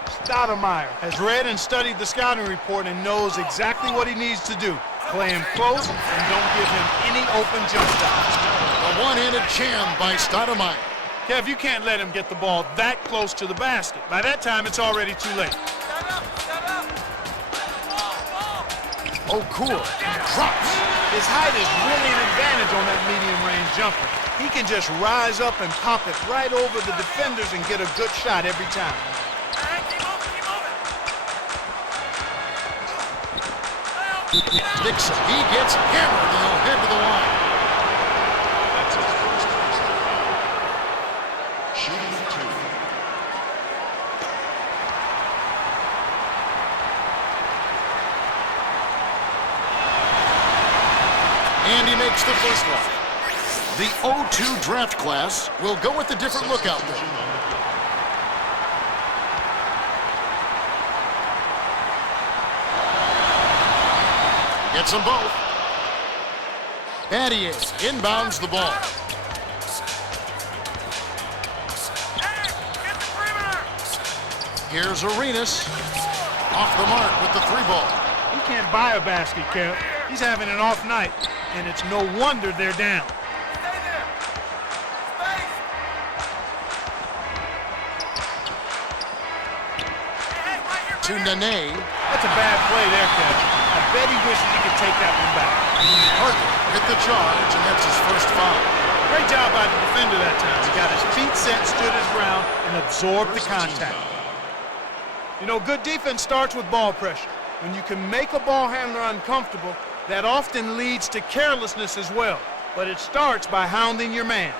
Stoudemire has read and studied the scouting report and knows exactly what he needs to do. Play him close and don't give him any open jump shots. A one-handed jam by Stoudemire. Kev, you can't let him get the ball that close to the basket. By that time, it's already too late. Set up. Ball. O'Cool drops. His height is really an advantage on that medium-range jumper. He can just rise up and pop it right over the defenders and get a good shot every time. Hey, keep moving. Dixon, he gets hammered and he'll head to the line. That's his first personal foul. Shooting 2. And he makes the first one. The 0-2 draft class will go with a different look out there. Gets them both. Battier inbounds the ball. Hey, get the perimeter. Here's Arenas. Off the mark with the 3-ball. He can't buy a basket, Kev. He's having an off night, and it's no wonder they're down. Stay there. Space. Hey, right here. To Nene. That's a bad play there, Kev. I bet he wishes he could take that one back. Parker with the charge, and that's his first foul. Great job by the defender that time. He got his feet set, stood his ground, and absorbed the First team contact. foul. You know, good defense starts with ball pressure. When you can make a ball handler uncomfortable, that often leads to carelessness as well. But it starts by hounding your man.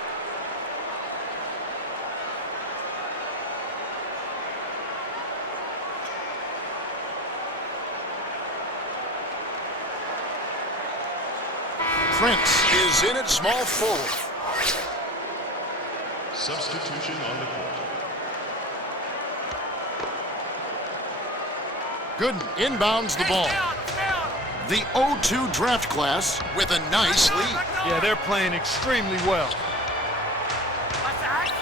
Prince is in at small forward. Substitution on the court. Gooden inbounds the ball. Down. The 0-2 draft class with a nice lead. Yeah, they're playing extremely well. Watch the action.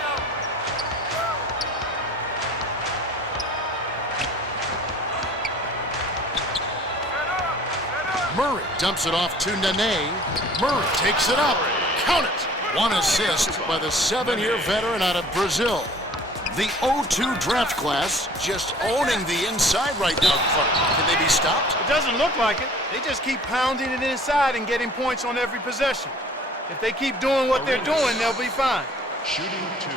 Murray dumps it off to Nene. Murray takes it up. Count it. One assist by the 7-year veteran out of Brazil. The 0-2 draft class just owning the inside right now, Clark. Can they be stopped? It doesn't look like it. They just keep pounding it inside and getting points on every possession. If they keep doing what they're doing, they'll be fine. Shooting 2.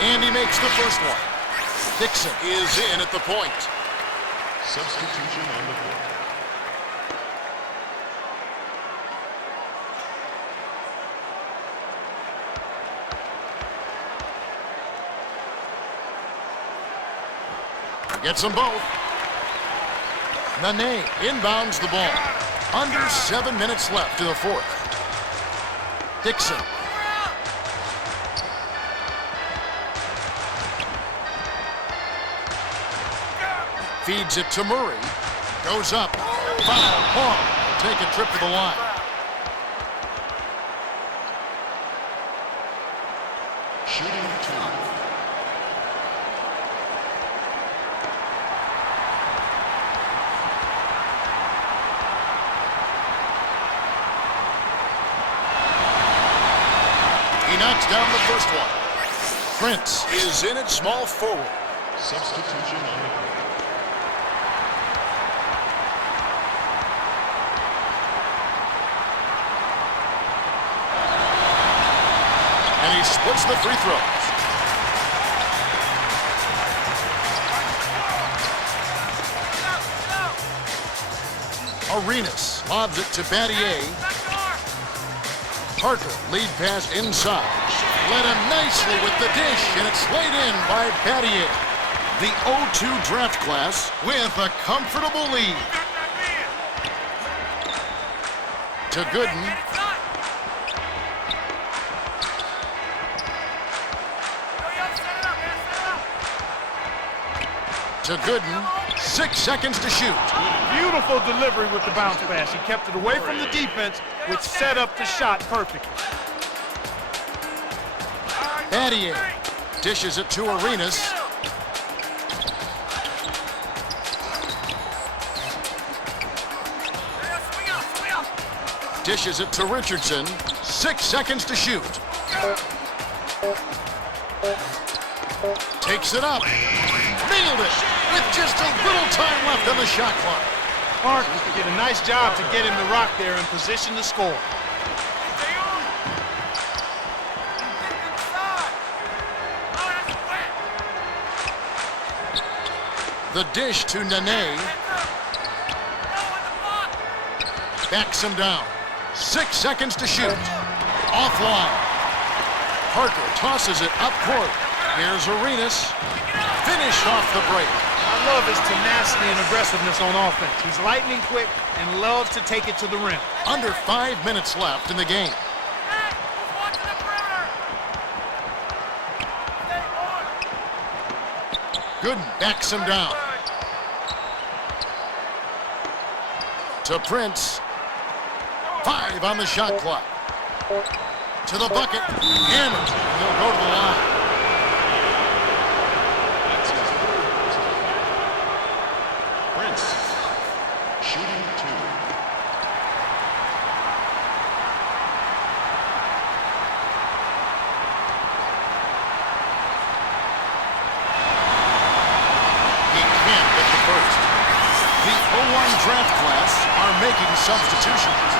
And he makes the first one. Dixon is in at the point. Substitution on the court. Gets them both. Nene inbounds the ball. Under 7 minutes left to the fourth. Dixon. Feeds it to Murray. Goes up. Foul. Long. Take a trip to the line. Shooting 2. He knocks down the first one. Prince is in at small forward. Substitution on the court. And he splits the free throws. Arenas lobs it to Battier. Parker lead pass inside. Led him nicely with the dish, and it's laid in by Battier. The 0-2 draft class with a comfortable lead. To Gooden. To Gooden. 6 seconds to shoot. Beautiful delivery with the bounce pass. He kept it away from the defense, which set up the shot perfectly. Battier dishes it to Arenas. Dishes it to Richardson. 6 seconds to shoot. Takes it up. Nailed it with just a little time left on the shot clock. Clark did a nice job to get him to rock there in position to score. The dish to Nene. Backs him down. 6 seconds to shoot. Offline. Parker tosses it up court. Here's Arenas. Finished off the break. I love his tenacity and aggressiveness on offense. He's lightning quick and loves to take it to the rim. Under 5 minutes left in the game. Gooden backs him down. To Prince. 5 on the shot clock. To the bucket. Hammered. He'll go to the line. That's his third personal foul. Prince, shooting 2. He can't get the first. The 0-1 draft class are making substitutions.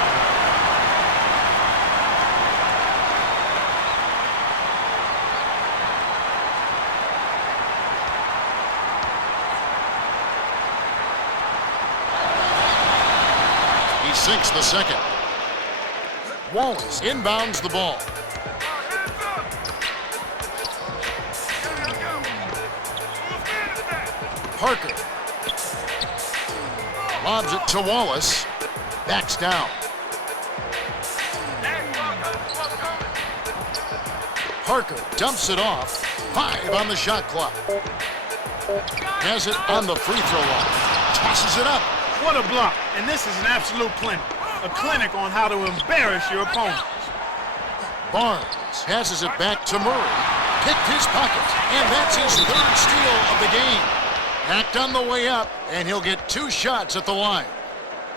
He sinks the second. Wallace inbounds the ball. Parker lobs it to Wallace. Backs down. Parker dumps it off. 5 on the shot clock. Has it on the free throw line. Tosses it up. What a block. And this is an absolute clinic. A clinic on how to embarrass your opponent. Barnes passes it back to Murray. Picked his pocket. And that's his 3rd steal of the game. Hacked on the way up, and he'll get 2 shots at the line.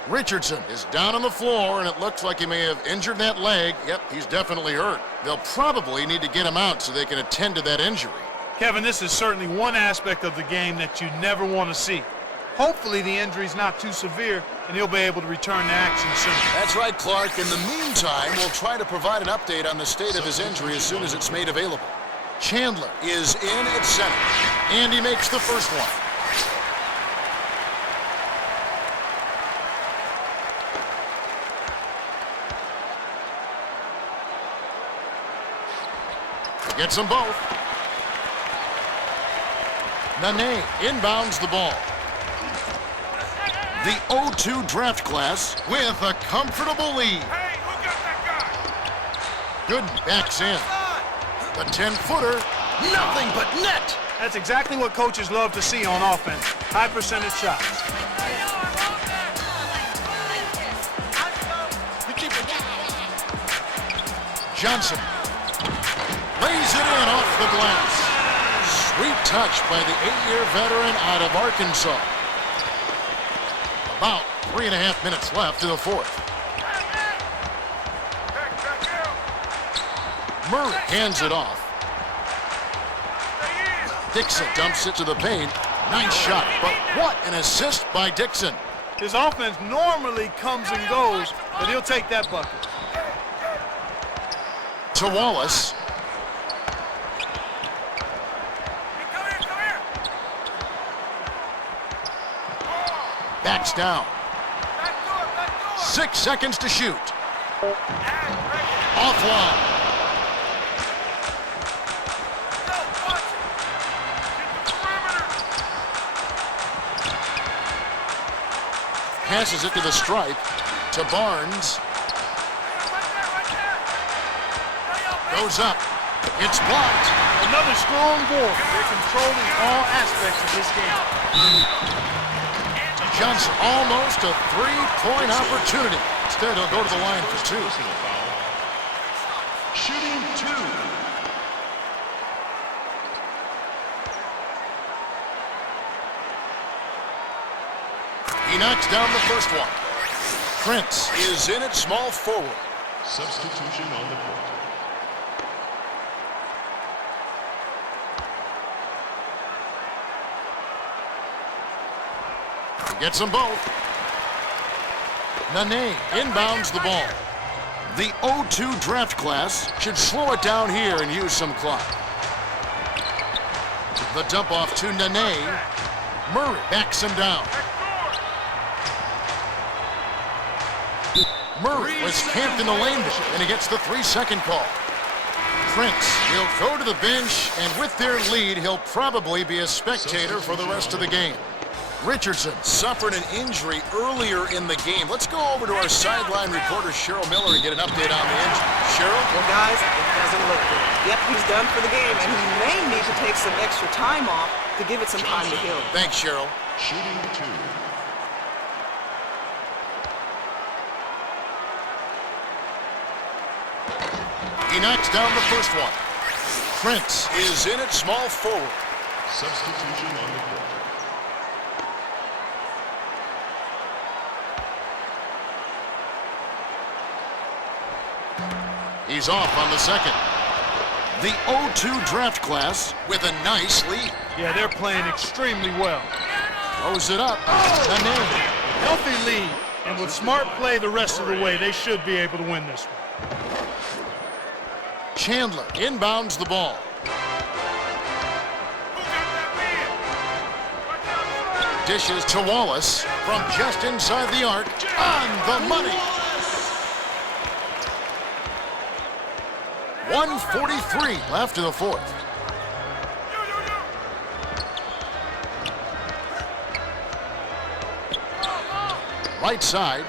Richardson is down on the floor, and it looks like he may have injured that leg. Yep, he's definitely hurt. They'll probably need to get him out so they can attend to that injury. Kevin, this is certainly one aspect of the game that you never want to see. Hopefully the injury's not too severe, and he'll be able to return to action soon. That's right, Clark. In the meantime, we'll try to provide an update on the state of his injury as soon as it's made available. Chandler is in at center, and he makes the first one. Gets them both. Nene inbounds the ball. The 0-2 draft class with a comfortable lead. Hey, who got that guy? Gooden backs in. The 10-footer, nothing but net. That's exactly what coaches love to see on offense. High percentage shots. Johnson lays it in off the glass. Sweet touch by the 8-year veteran out of Arkansas. About 3.5 minutes left in the 4th. Murray hands it off. Dixon dumps it to the paint. Nice shot, but what an assist by Dixon. His offense normally comes and goes, but he'll take that bucket. To Wallace. Come here. Backs down. Back door. 6 seconds to shoot. Offline. Passes it to the stripe. To Barnes. Goes up. It's blocked. Another strong board. They're controlling all aspects of this game. Johnson almost a 3-point opportunity. Instead, he'll go to the line for 2. Personal foul. Shooting 2. He knocks down the first one. Prince is in at small forward. Substitution on the court. He gets them both. Nene inbounds the ball. The 0-2 draft class should slow it down here and use some clock. The dump off to Nene. Murray backs him down. Murray was camped in the lane there, and he gets the 3-second call. Prince will go to the bench, and with their lead, he'll probably be a spectator for the rest of the game. Richardson suffered an injury earlier in the game. Let's go over to our sideline reporter, Cheryl Miller, and get an update on the injury. Cheryl? Well, guys, it doesn't look good. Yep, he's done for the game, and he may need to take some extra time off to give it some time to heal. Thanks, Cheryl. Shooting 2. He knocks down the first one. Prince is in at small forward. Substitution on the court. He's off on the second. The 0-2 draft class with a nice lead. Yeah, they're playing extremely well. Throws it up. Nene. Healthy lead, and with smart play the rest of the way, they should be able to win this one. Chandler inbounds the ball. Dishes to Wallace from just inside the arc. On the money. 1:43 left in the fourth. Right side.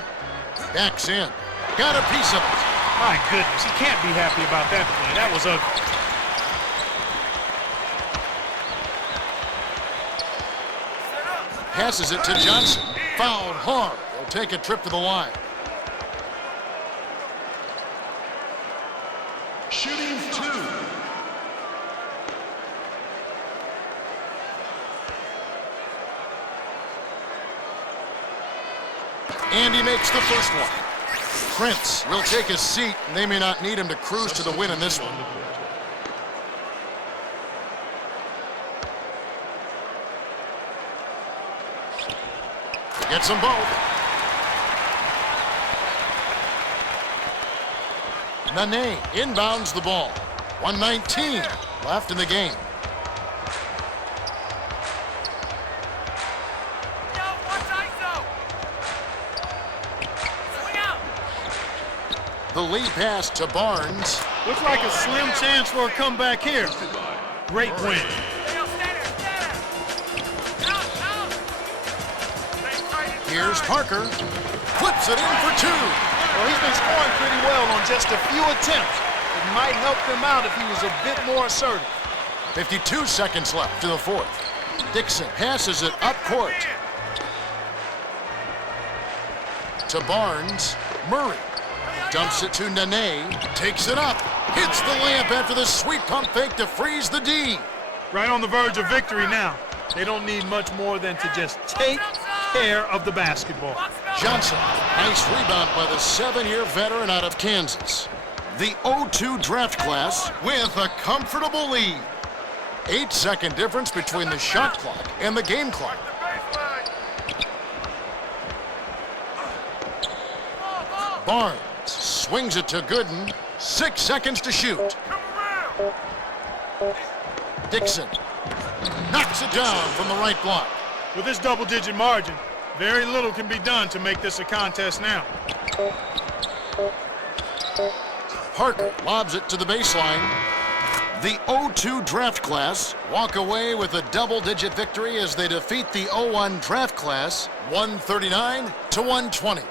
Backs in. Got a piece of it. My goodness, he can't be happy about that play. That was ugly. Passes it to Johnson. Fouled hard. He'll take a trip to the line. Shooting 2. And he makes the first one. Prince will take a seat, and they may not need him to cruise to the win in this one. Gets them both. Nene inbounds the ball. 1:19 left in the game. The lead pass to Barnes. Looks like a slim chance for a comeback here. Great win. Here's Parker. Flips it in for 2. Well, he's been scoring pretty well on just a few attempts. It might help him out if he was a bit more assertive. 52 seconds left to the fourth. Dixon passes it up court. To Barnes. Murray dumps it to Nene. Takes it up. Hits the layup after the sweet pump fake to freeze the D. Right on the verge of victory now. They don't need much more than to just take care of the basketball. Johnson, nice rebound by the 7-year veteran out of Kansas. The 0-2 draft class with a comfortable lead. 8-second difference between the shot clock and the game clock. Barnes swings it to Gooden. 6 seconds to shoot. Dixon knocks it down from the right block. With this double-digit margin, very little can be done to make this a contest now. Parker lobs it to the baseline. The 0-2 draft class walk away with a double-digit victory as they defeat the 0-1 draft class 139-120.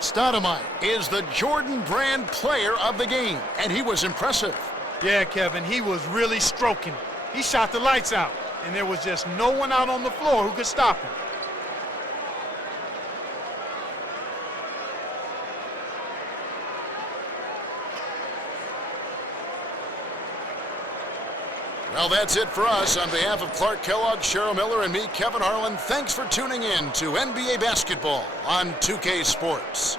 Stoudemire is the Jordan Brand player of the game, and he was impressive. Yeah, Kevin, he was really stroking it. He shot the lights out, and there was just no one out on the floor who could stop him. Well, that's it for us. On behalf of Clark Kellogg, Cheryl Miller, and me, Kevin Harlan, thanks for tuning in to NBA Basketball on 2K Sports.